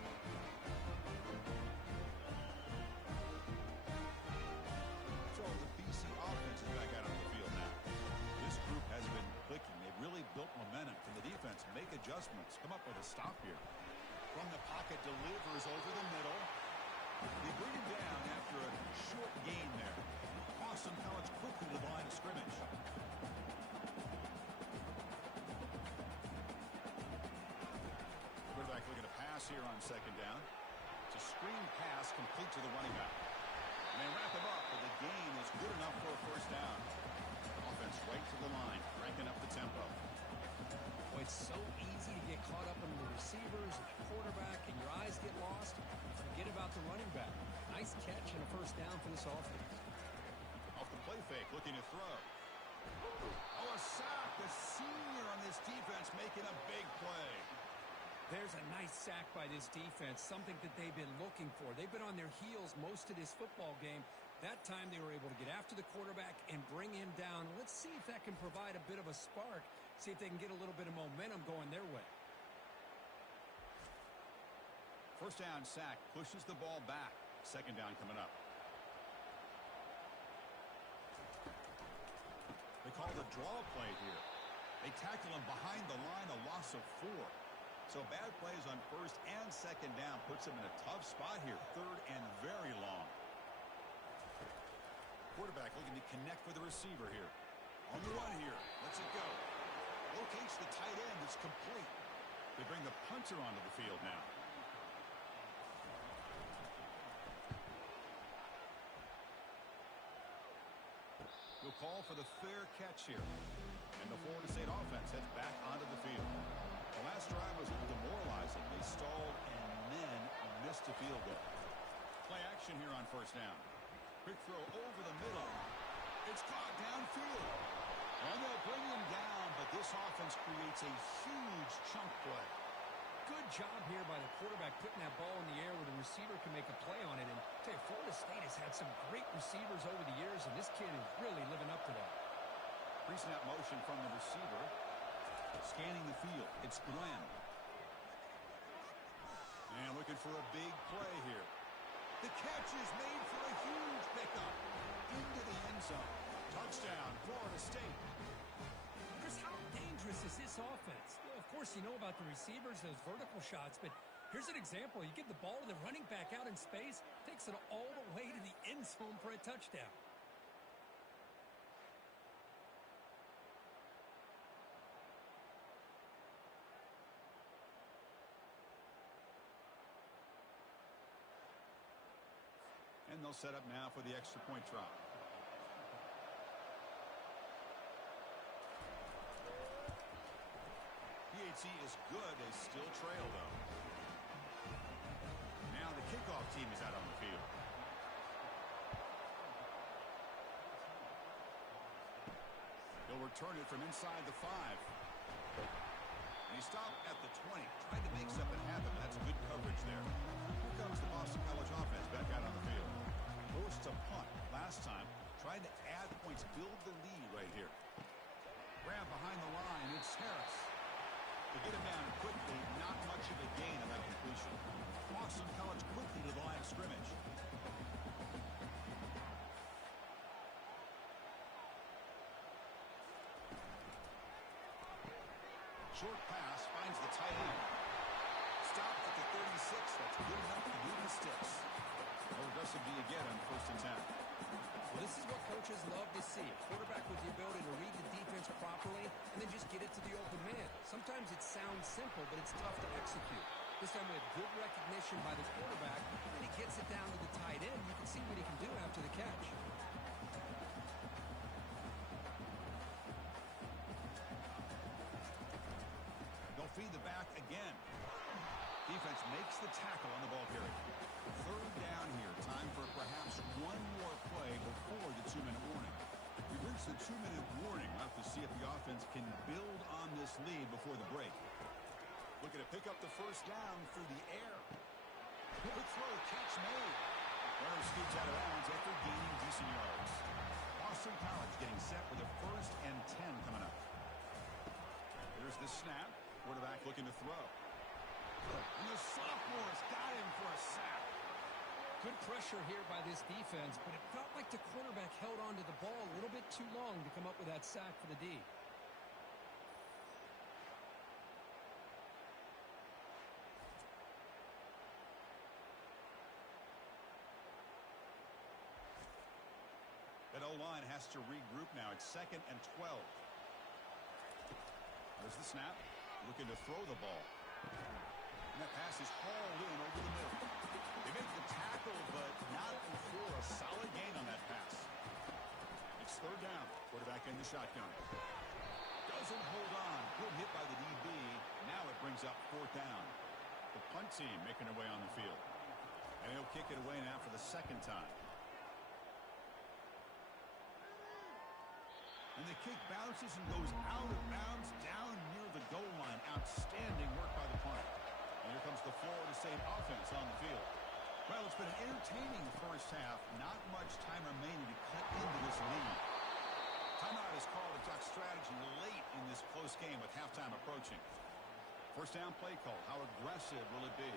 So the BC offense is back out on the field now. This group has been clicking. They've really built momentum. Can the defense make adjustments? Come up with a stop here. From the pocket, delivers over the middle. They bring him down after a short gain there. Boston College quickly to the line of scrimmage. Quarterback looking to pass here on second down. It's a screen pass complete to the running back. And they wrap him up, but the gain is good enough for a first down. Offense right to the line, cranking up the tempo. Boy, it's so easy to get caught up in the receivers and the quarterback, and your eyes get lost. Forget about the running back. Nice catch and a first down for this offense. Off the play fake, looking to throw. Oh, a sack. The senior on this defense making a big play. There's a nice sack by this defense, something that they've been looking for. They've been on their heels most of this football game. That time they were able to get after the quarterback and bring him down. Let's see if that can provide a bit of a spark. See if they can get a little bit of momentum going their way. First down sack, pushes the ball back. Second down coming up. They call the draw play here. They tackle him behind the line, a loss of 4. So bad plays on first and second down puts him in a tough spot here. Third and very long. Quarterback looking to connect with the receiver here. On the run here. Lets it go. Locates the tight end. It's complete. They bring the punter onto the field now. We'll call for the fair catch here. And the Florida State offense heads back onto the field. The last drive was demoralizing. They stalled and then missed a field goal. Play action here on first down. Quick throw over the middle. It's caught downfield. And they'll bring him down, but this offense creates a huge chunk play. Good job here by the quarterback putting that ball in the air where the receiver can make a play on it. And I tell you, Florida State has had some great receivers over the years, and this kid is really living up to that. Pre-snap motion from the receiver. Scanning the field. It's Glenn. And looking for a big play here. The catch is made for a huge pickup into the end zone. Touchdown, Florida State. Chris, how dangerous is this offense? Well, of course, you know about the receivers, those vertical shots, but here's an example. You give the ball to the running back out in space, takes it all the way to the end zone for a touchdown. And they'll set up now for the extra point try. PAT is good. They still trail, though. Now the kickoff team is out on the field. They'll return it from inside the 5. And he stopped at the 20. Tried to make something happen. That's good coverage there. Here comes the Boston College offense back out on the field. Hosts a punt last time. Trying to add points, build the lead right here. Grab behind the line. It's Harris. They get him down quickly. Not much of a gain on that completion. Boston College quickly to the line of scrimmage. Short pass finds the tight end. Stopped at the 36. That's good enough to move the sticks. No aggressively again on first and 10. Well, this is what coaches love to see. A quarterback with the ability to read the defense properly and then just get it to the open man. Sometimes it sounds simple, but it's tough to execute. This time with good recognition by the quarterback, and he gets it down to the tight end. You can see what he can do after the catch. They'll feed the back again. Defense makes the tackle on the ball carrier. Third down here. Time for perhaps one more play before the 2-minute warning. We reach the 2-minute warning. We'll have to see if the offense can build on this lead before the break. Looking to pick up the first down through the air. Good throw, catch made. Runner scoots out of bounds after gaining decent yards. Boston College getting set with a 1st and 10 coming up. There's the snap. Quarterback looking to throw. And the sophomore's got him for a sack. Good pressure here by this defense, but it felt like the quarterback held onto the ball a little bit too long to come up with that sack for the D. That O-line has to regroup now. It's 2nd and 12. There's the snap. Looking to throw the ball. And that pass is hauled in over the middle. They make the tackle, but not before a solid gain on that pass. It's 3rd down. Quarterback in the shotgun. Doesn't hold on. Good hit by the DB. Now it brings up 4th down. The punt team making their way on the field. And he'll kick it away now for the 2nd time. And the kick bounces and goes out of bounds down near the goal line. Outstanding work by the punter. And here comes the Florida State offense on the field. Well, it's been an entertaining first half. Not much time remaining to cut into this lead. Timeout is called to talk strategy late in this close game with halftime approaching. First down play call. How aggressive will it be?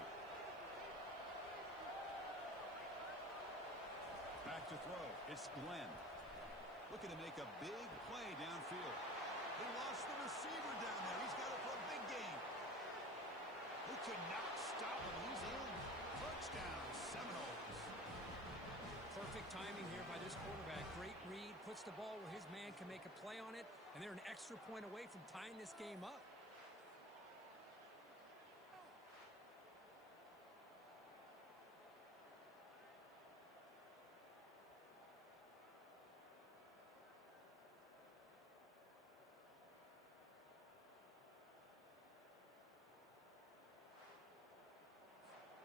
Back to throw. It's Glenn. Looking to make a big play downfield. They lost the receiver down there. He's got it for a big gain. He could not stop him. He's in. Touchdown, Seminoles. Perfect timing here by this quarterback. Great read. Puts the ball where his man can make a play on it. And they're an extra point away from tying this game up.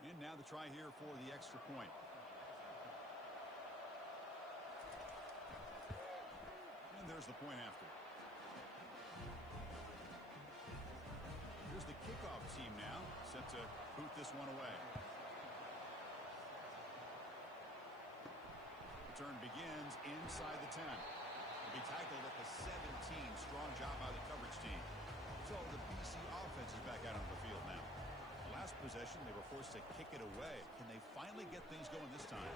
And now the try here for the extra point. And there's the point after. Here's the kickoff team now, set to boot this one away. Return begins inside the 10. Will be tackled at the 17. Strong job by the coverage team. So the BC offense is back out on the field now. Last possession, they were forced to kick it away. Can they finally get things going this time?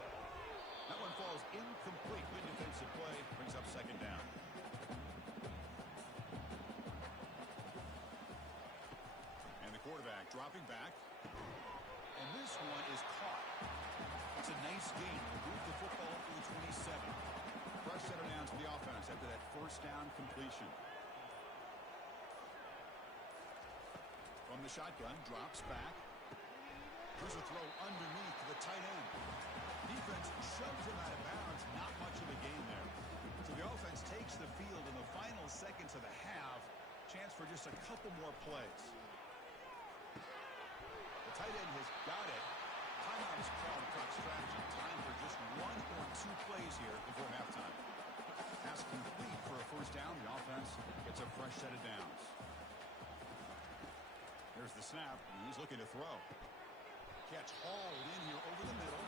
That one falls incomplete. Good defensive play. Brings up 2nd down. And the quarterback dropping back. And this one is caught. It's a nice gain. Move the football up to the 27. Fresh set of downs for the offense after that first down completion. From the shotgun, drops back. Here's a throw underneath to the tight end. Defense shoves him out of bounds. Not much of a gain there. So the offense takes the field in the final seconds of the half. Chance for just a couple more plays. The tight end has got it. Timeout is called to talk strategy. Time for just 1 or 2 plays here before halftime. Pass complete for a first down. The offense gets a fresh set of downs. There's the snap, and he's looking to throw. Catch hauled in here over the middle.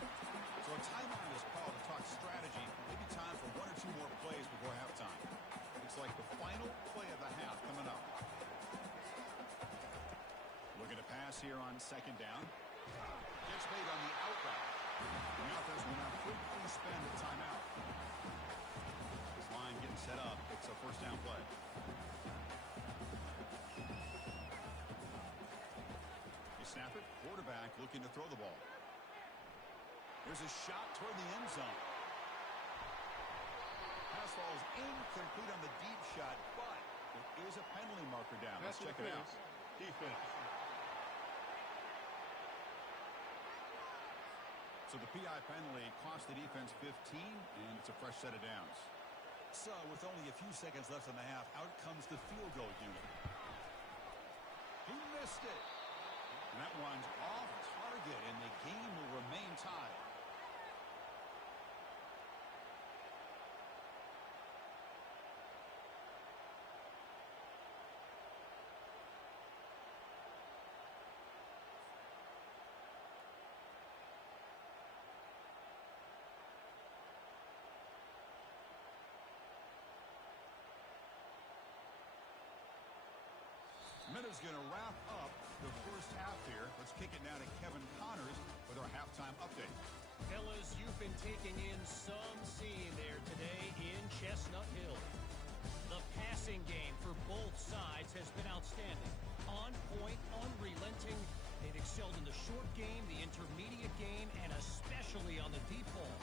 So a timeout is called to talk strategy. Maybe time for 1 or 2 more plays before halftime. Looks like the final play of the half coming up. Looking to pass here on 2nd down. Gets made on the out route. The offense will now quickly spend a timeout. This line getting set up. It's a first down play. Snap it. Quarterback looking to throw the ball. There's a shot toward the end zone. Pass falls incomplete on the deep shot, but there is a penalty marker down. Let's check it out. Defense. So the PI penalty cost the defense 15, and it's a fresh set of downs. So with only a few seconds left in the half, out comes the field goal unit. He missed it. And that one's off target, and the game will remain tied. Minutes going to wrap up the first half here. Let's kick it now to Kevin Connors with our halftime update. Fellas, you've been taking in some scene there today in Chestnut Hill. The passing game for both sides has been outstanding. On point, unrelenting. They've excelled in the short game, the intermediate game, and especially on the deep ball.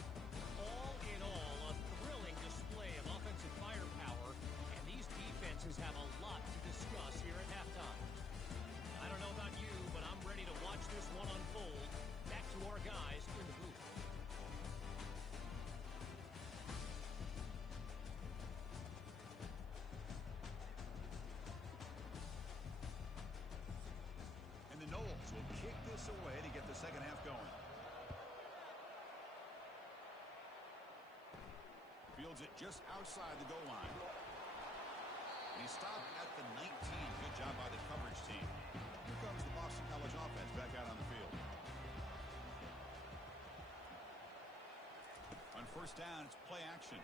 All in all, a thrilling display of offensive firepower, and these defenses have a lot to discuss here at halftime. I don't know about you, but I'm ready to watch this one unfold. Back to our guys in the booth. And the Knowles will kick this away to get the second half going. Fields it just outside the goal line. And he stopped at the 19. Good job by the coverage team. Here comes the Boston College offense back out on the field. On first down, it's play action.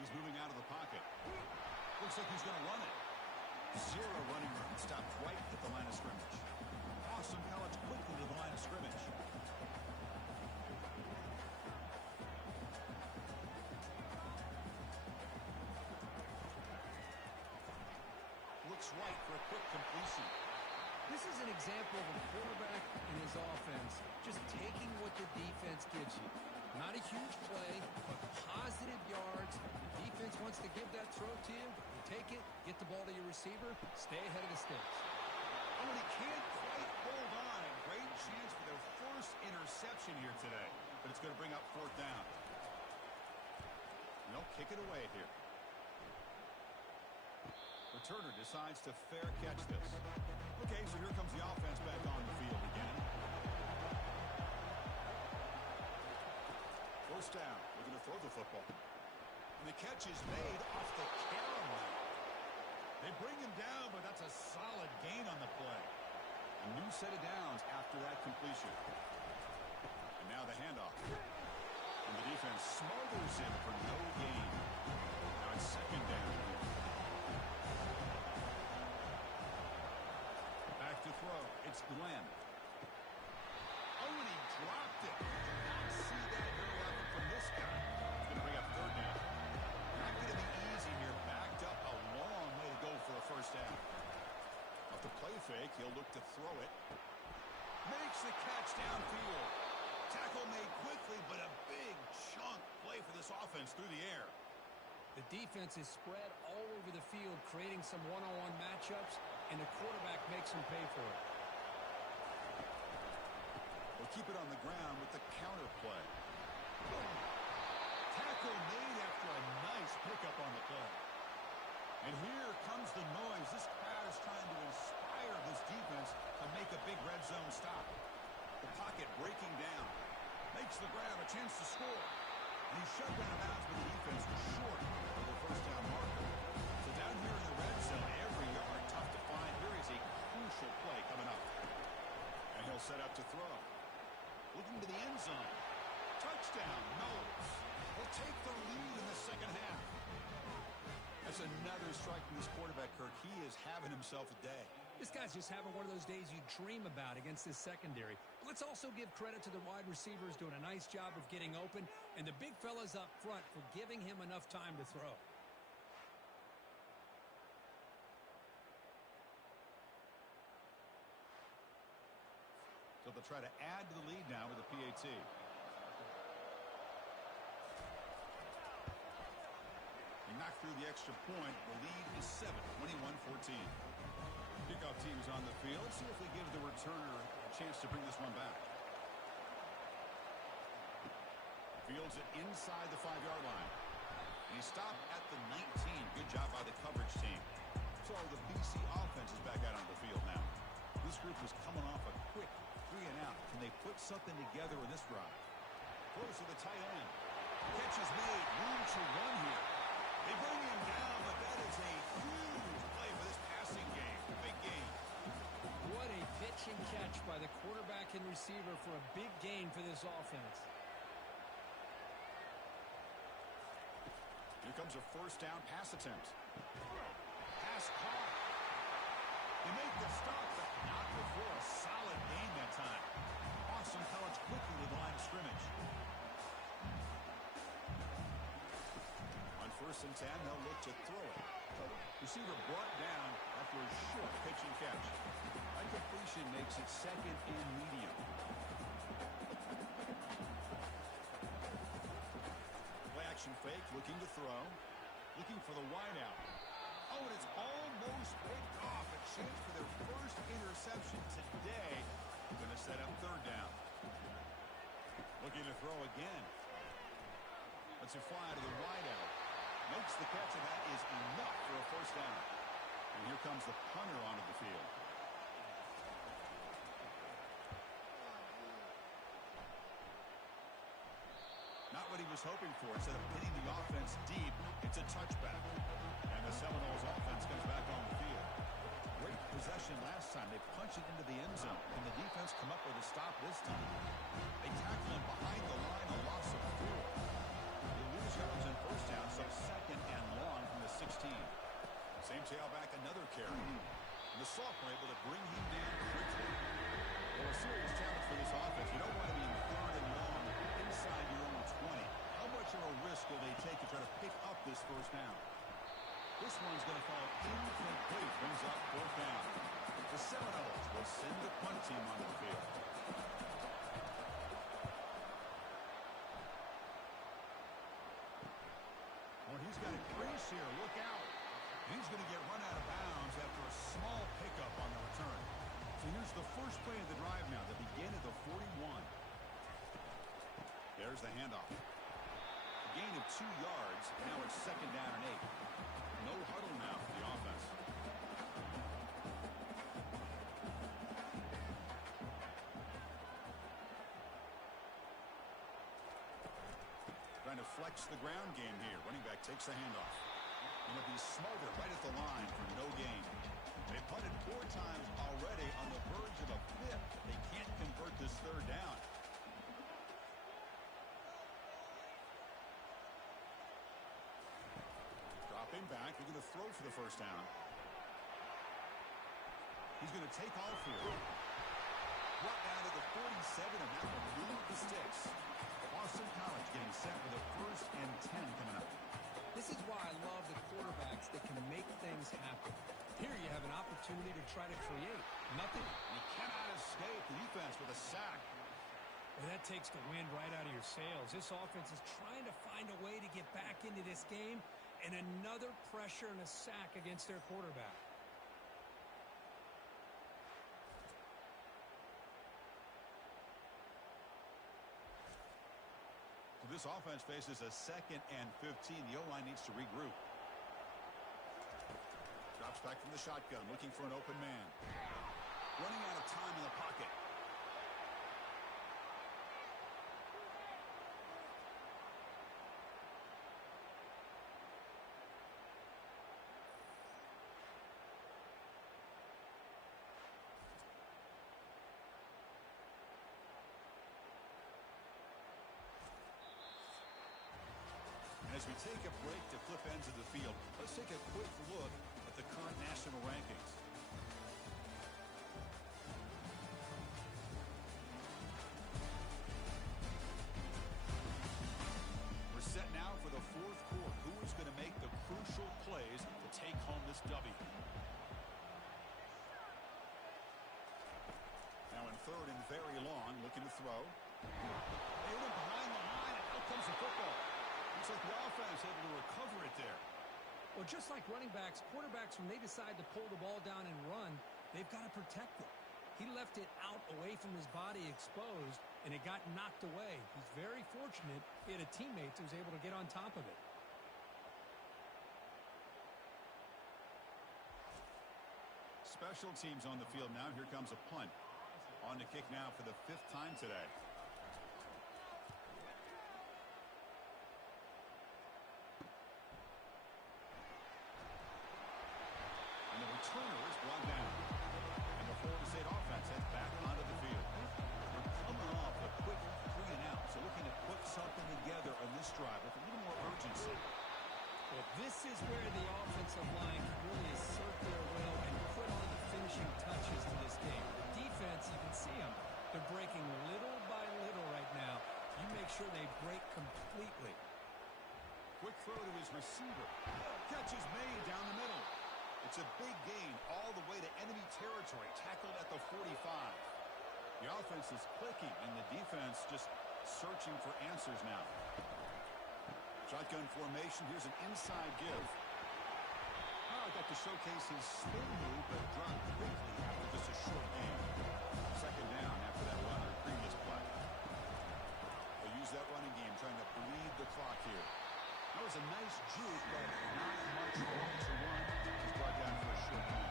He's moving out of the pocket. Looks like he's going to run it. Zero running room. Stopped right at the line of scrimmage. Boston College quickly to the line of scrimmage. Looks right for a quick completion. This is an example of a quarterback and his offense just taking what the defense gives you. Not a huge play, but positive yards. The defense wants to give that throw to you. You take it, get the ball to your receiver, stay ahead of the sticks. Oh, and he can't quite hold on. A great chance for their first interception here today. But it's going to bring up fourth down. And they'll kick it away here. Returner decides to fair catch this. Okay, so here comes the offense back on the field again. First down. We're going to throw the football. And the catch is made off the carousel. They bring him down, but that's a solid gain on the play. A new set of downs after that completion. And now the handoff. And the defense smothers him for no gain. Now it's second down. Back to throw. It's Glenn. Oh, and he dropped it. Did not see that very often from this guy. He's going to bring up third down. Not going to be easy here. Backed up a long way to go for a first down. Off the play fake, he'll look to throw it. Makes the catch downfield. Tackle made quickly, but a big chunk play for this offense through the air. The defense is spread all over the field, creating some one-on-one matchups, and the quarterback makes them pay for it. They'll keep it on the ground with the counter play. Tackle made after a nice pickup on the play. And here comes the noise. This crowd is trying to inspire this defense to make a big red zone stop. The pocket breaking down. Makes the grab, a chance to score. And he's shoved out of bounds, but the defense was short of the first down marker. So down here in the red zone, every yard tough to find. Here is a crucial play coming up. And he'll set up to throw. Looking to the end zone. Touchdown, Knowles. Will take the lead in the second half. That's another strike from this quarterback, Kirk. He is having himself a day. This guy's just having one of those days you dream about against this secondary. Let's also give credit to the wide receivers doing a nice job of getting open, and the big fellas up front for giving him enough time to throw. So they'll try to add to the lead now with the PAT. He knocked through the extra point. The lead is 7, 21-14. Kickoff team's on the field. See if they give the returner a chance to bring this one back. Fields it inside the 5-yard line. And he stopped at the 19. Good job by the coverage team. So the BC offense is back out on the field now. This group is coming off a quick 3-and-out. Can they put something together in this drive? Throws to the tight end. Catch is made. Room to run here. They bring him down, but that is a huge play for this passing game. Big game. What a pitch and catch by the quarterback and receiver for a big gain for this offense. Here comes a first down pass attempt. Pass caught. They make the stop, but not before a solid gain that time. Boston College quickly to the line of scrimmage. On 1st and 10, they'll look to throw it. Receiver brought down after a short pitch and catch. That completion makes it 2nd and medium. Play action fake, looking to throw. Looking for the wideout. Oh, and it's almost picked off. A chance for their first interception today. Going to set up 3rd down. Looking to throw again. Let's it fly to the wideout. Makes the catch, and that is enough for a first down. And here comes the punter onto the field. Not what he was hoping for. Instead of hitting the offense deep, it's a touchback. And the Seminoles offense comes back on the field. Great possession last time. They punch it into the end zone. Can the defense come up with a stop this time? They tackle him behind the line, a loss of 4. They lose yards in first down, so 2nd and long from the 16. Same tailback, another carry. And the sophomore able to bring him down quickly. Well, a serious challenge for this offense. You don't want to be in 3rd and long inside your own 20. How much of a risk will they take to try to pick up this first down? This one's going to fall incomplete. Brings up 4th down. The Seminoles will send the punt team onto the field. Well, he's got a crease here. Look out. He's going to get run out of bounds after a small pickup on the return. So here's the first play of the drive now. They begin at the 41. There's the handoff. A gain of 2 yards. Now it's 2nd down and 8. No huddle now for the offense. Trying to flex the ground game here. Running back takes the handoff. Going to be smothered right at the line for no gain. They punted 4 times already on the verge of a 5th. They can't convert this 3rd down. Dropping back. They're going to throw for the first down. He's going to take off here. Brought down to the 47, and that will move the sticks. Boston College getting set for the 1st and 10 coming up. This is why I love the quarterbacks that can make things happen. Here you have an opportunity to try to create. Nothing. You cannot escape the defense with a sack. Well, that takes the wind right out of your sails. This offense is trying to find a way to get back into this game, and another pressure and a sack against their quarterback. This offense faces a 2nd and 15. The O-line needs to regroup. Drops back from the shotgun, looking for an open man. Running out of time in the pocket. As we take a break to flip ends of the field, let's take a quick look at the current national rankings. We're set now for the 4th quarter. Who is going to make the crucial plays to take home this W? Now in 3rd and very long, looking to throw. They hit him behind the line, and out comes the football. Looks like the offense able to recover it there. Well, just like running backs, quarterbacks, when they decide to pull the ball down and run, they've got to protect it. He left it out away from his body exposed, and it got knocked away. He's very fortunate he had a teammate who was able to get on top of it. Special teams on the field now. Here comes a punt. On to kick now for the 5th time today. And the returner is brought down. And the Florida State offense heads back onto the field. They're coming off a quick 3 and out, so looking to put something together on this drive with a little more urgency. Well, this is where the offensive line can really assert their will and put on the finishing touches to this game. The defense, you can see them. They're breaking little by little right now. You make sure they break completely. Quick throw to his receiver. Catch is made down the middle. It's a big gain all the way to enemy territory, tackled at the 45. The offense is clicking, and the defense just searching for answers now. Shotgun formation. Here's an inside give. Oh, got to showcase his spin move, but dropped quickly after just a short game. Second down after that run on the previous play. They'll use that running game, trying to bleed the clock here. That was a nice juke, but not much room to run. He's brought down for a short game.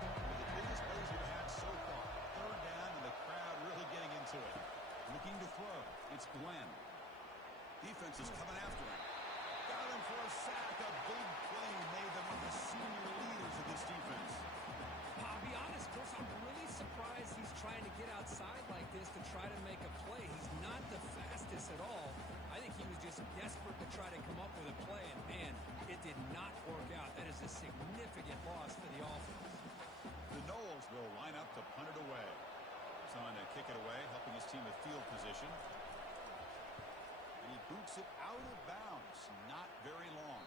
One of the biggest plays we've had so far. Third down, and the crowd really getting into it. Looking to throw. It's Glenn. Defense is coming after him. Got him for a sack. A big play made them one of the senior leaders of this defense. I'll be honest, Chris, I'm really surprised he's trying to get outside like this to try to make a play. He's not the fastest at all. I think he was just desperate to try to come up with a play, and man, it did not work out. That is a significant loss for the offense. The Noles will line up to punt it away. He's on to kick it away, helping his team with field position. And he boots it out of bounds. Not very long.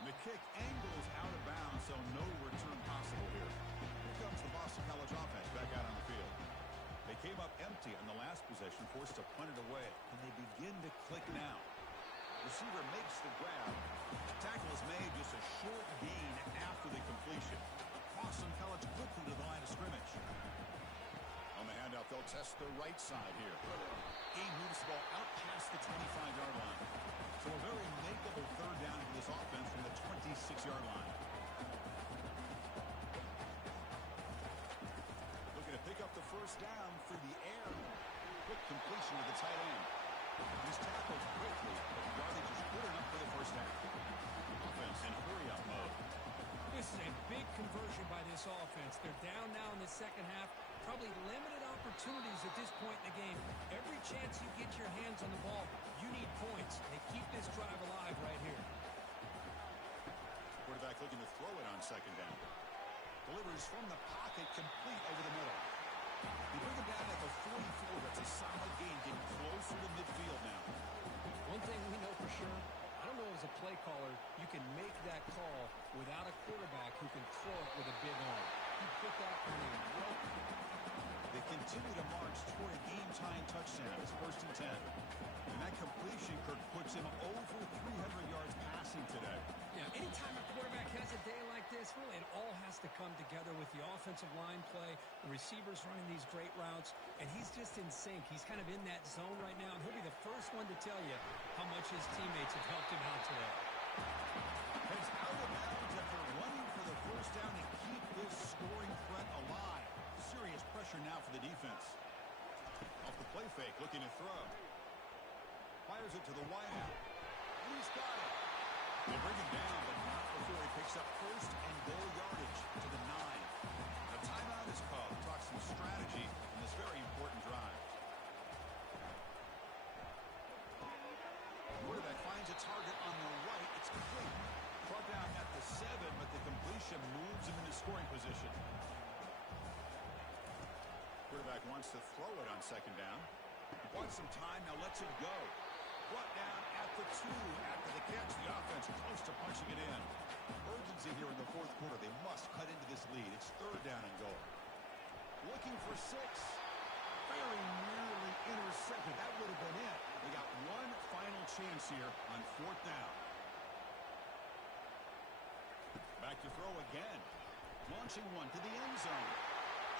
And the kick angles out of bounds, so no return possible here. Here comes the Boston College offense back out on the field. They came up empty on the last possession, forced to punt it away. And they begin to click now. Receiver makes the grab. Tackle is made, just a short gain after the completion. Boston College quickly to the line of scrimmage. On the handout, they'll test the right side here. Game moves the ball out past the 25-yard line. So a very makeable third down for this offense from the 26-yard line. Looking to pick up the first down through the air. Quick completion to the tight end. He's tackled quickly, but the yardage is good enough for the first down. Offense in hurry-up mode. This is a big conversion by this offense. They're down now in the second half. Probably limited opportunities at this point in the game. Every chance you get your hands on the ball, you need points. They keep this drive alive right here. Quarterback looking to throw it on second down. Delivers from the pocket, complete over the middle. They bring him down at the 44. That's a solid gain, getting closer to midfield now. One thing we know for sure, I don't know as a play caller, you can make that call without a quarterback who can throw it with a big arm. He put that on a rope. They continue to march toward a game-tying touchdown. It's 1st and 10. And that completion, Kirk, puts him over 300 yards passing today. Yeah, anytime a quarterback has a day like this, really it all has to come together with the offensive line play, the receivers running these great routes, and he's just in sync. He's kind of in that zone right now, and he'll be the first one to tell you how much his teammates have helped him out today. Heads out of bounds after running for the first down to keep this scoring threat alive. Serious pressure now for the defense. Off the play fake, looking to throw. Fires it to the wideout. He's got it. They bring him down, but not before he picks up first and goal yardage to the 9. A timeout is called. Talk some strategy in this very important drive. Quarterback finds a target on the right. It's complete. Brought down at the 7, but the completion moves him into scoring position. Quarterback wants to throw it on second down. Wants some time, now lets it go. Brought down at the 2 after the catch. The offense close to punching it in. Urgency here in the 4th quarter. They must cut into this lead. It's 3rd down and goal. Looking for 6. Very nearly intercepted. That would have been it. They got one final chance here on 4th down. Back to throw again. Launching one to the end zone.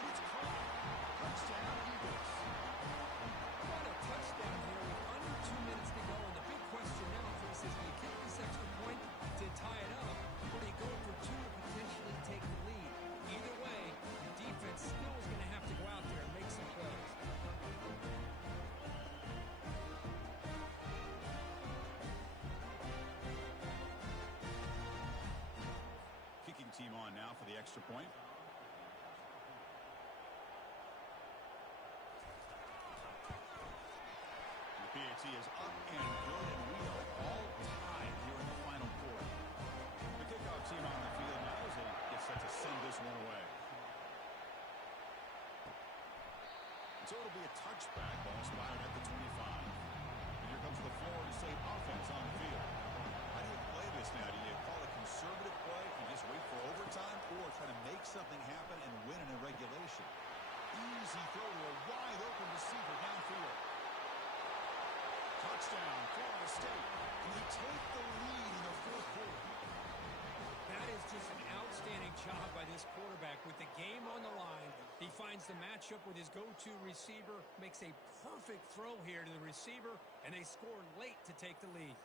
It's caught. Touchdown, Eagles. Got a touchdown here with under 2 minutes to go, and the big question now, Chris, is do you kick this extra point to tie it up, or do you go for two to potentially take the lead? Either way, the defense still is going to have to go out there and make some plays. Kicking team on now for the extra point. The PAT is up and good, and we are all tied here in the final quarter. The kickoff team on the field now as they get set to send this one away. And so it'll be a touchback ball spotted at the 25. And here comes the Florida State offense on the field. How do you play this now? Do you call a conservative play and just wait for overtime, or try to make something happen and win in a regulation? Easy throw to a wide open receiver downfield. Touchdown, Florida State. And they take the lead in the fourth quarter. That is just an outstanding job by this quarterback with the game on the line. He finds the matchup with his go-to receiver, makes a perfect throw here to the receiver, and they score late to take the lead.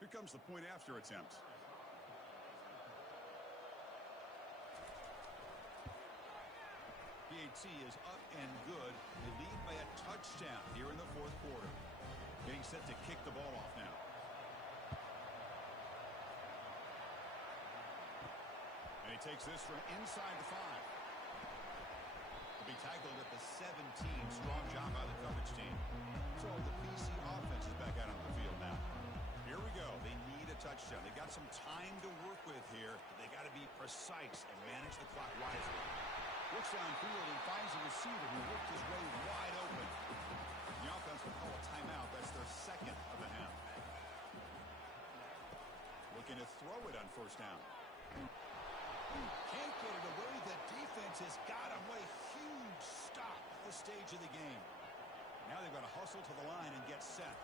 Here comes the point after attempt. PAT is up and good. They lead by a touchdown here in the fourth quarter. Getting set to kick the ball off now. And he takes this from inside the 5. He'll be tackled at the 17. Strong job by the coverage team. So the PC offense is back out on the field now. Here we go. They need a touchdown. They got some time to work with here. They got to be precise and manage the clock wisely. Looks downfield and finds a receiver who worked his way wide open. The offense will call a timeout. That's their second of the half. Looking to throw it on first down. Can't get it away. The defense has got him. What a huge stop at this stage of the game. Now they've got to hustle to the line and get set.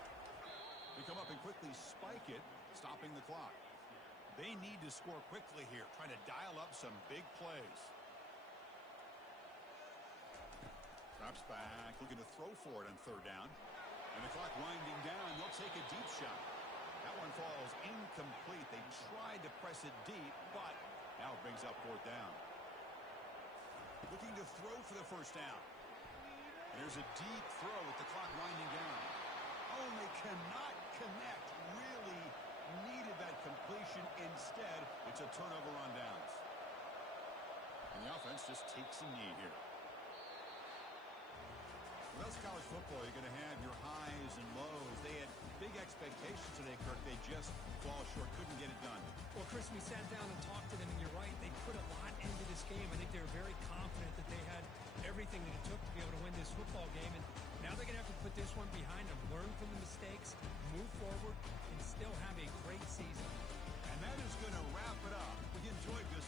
They come up and quickly spike it, stopping the clock. They need to score quickly here, trying to dial up some big plays. Drops back, looking to throw for it on third down. And the clock winding down, they'll take a deep shot. That one falls incomplete. They tried to press it deep, but now it brings up fourth down. Looking to throw for the first down. And there's a deep throw with the clock winding down. Oh, and they cannot connect. Really needed that completion. Instead, it's a turnover on downs. And the offense just takes a knee here. Well, that's college football. You're going to have your highs and lows. They had big expectations today, Kirk. They just fall short, couldn't get it done. Well, Chris, we sat down and talked to them, and you're right. They put a lot into this game. I think they were very confident that they had everything that it took to be able to win this football game. And now they're going to have to put this one behind them, learn from the mistakes, move forward, and still have a great season. And that is going to wrap it up. We enjoyed this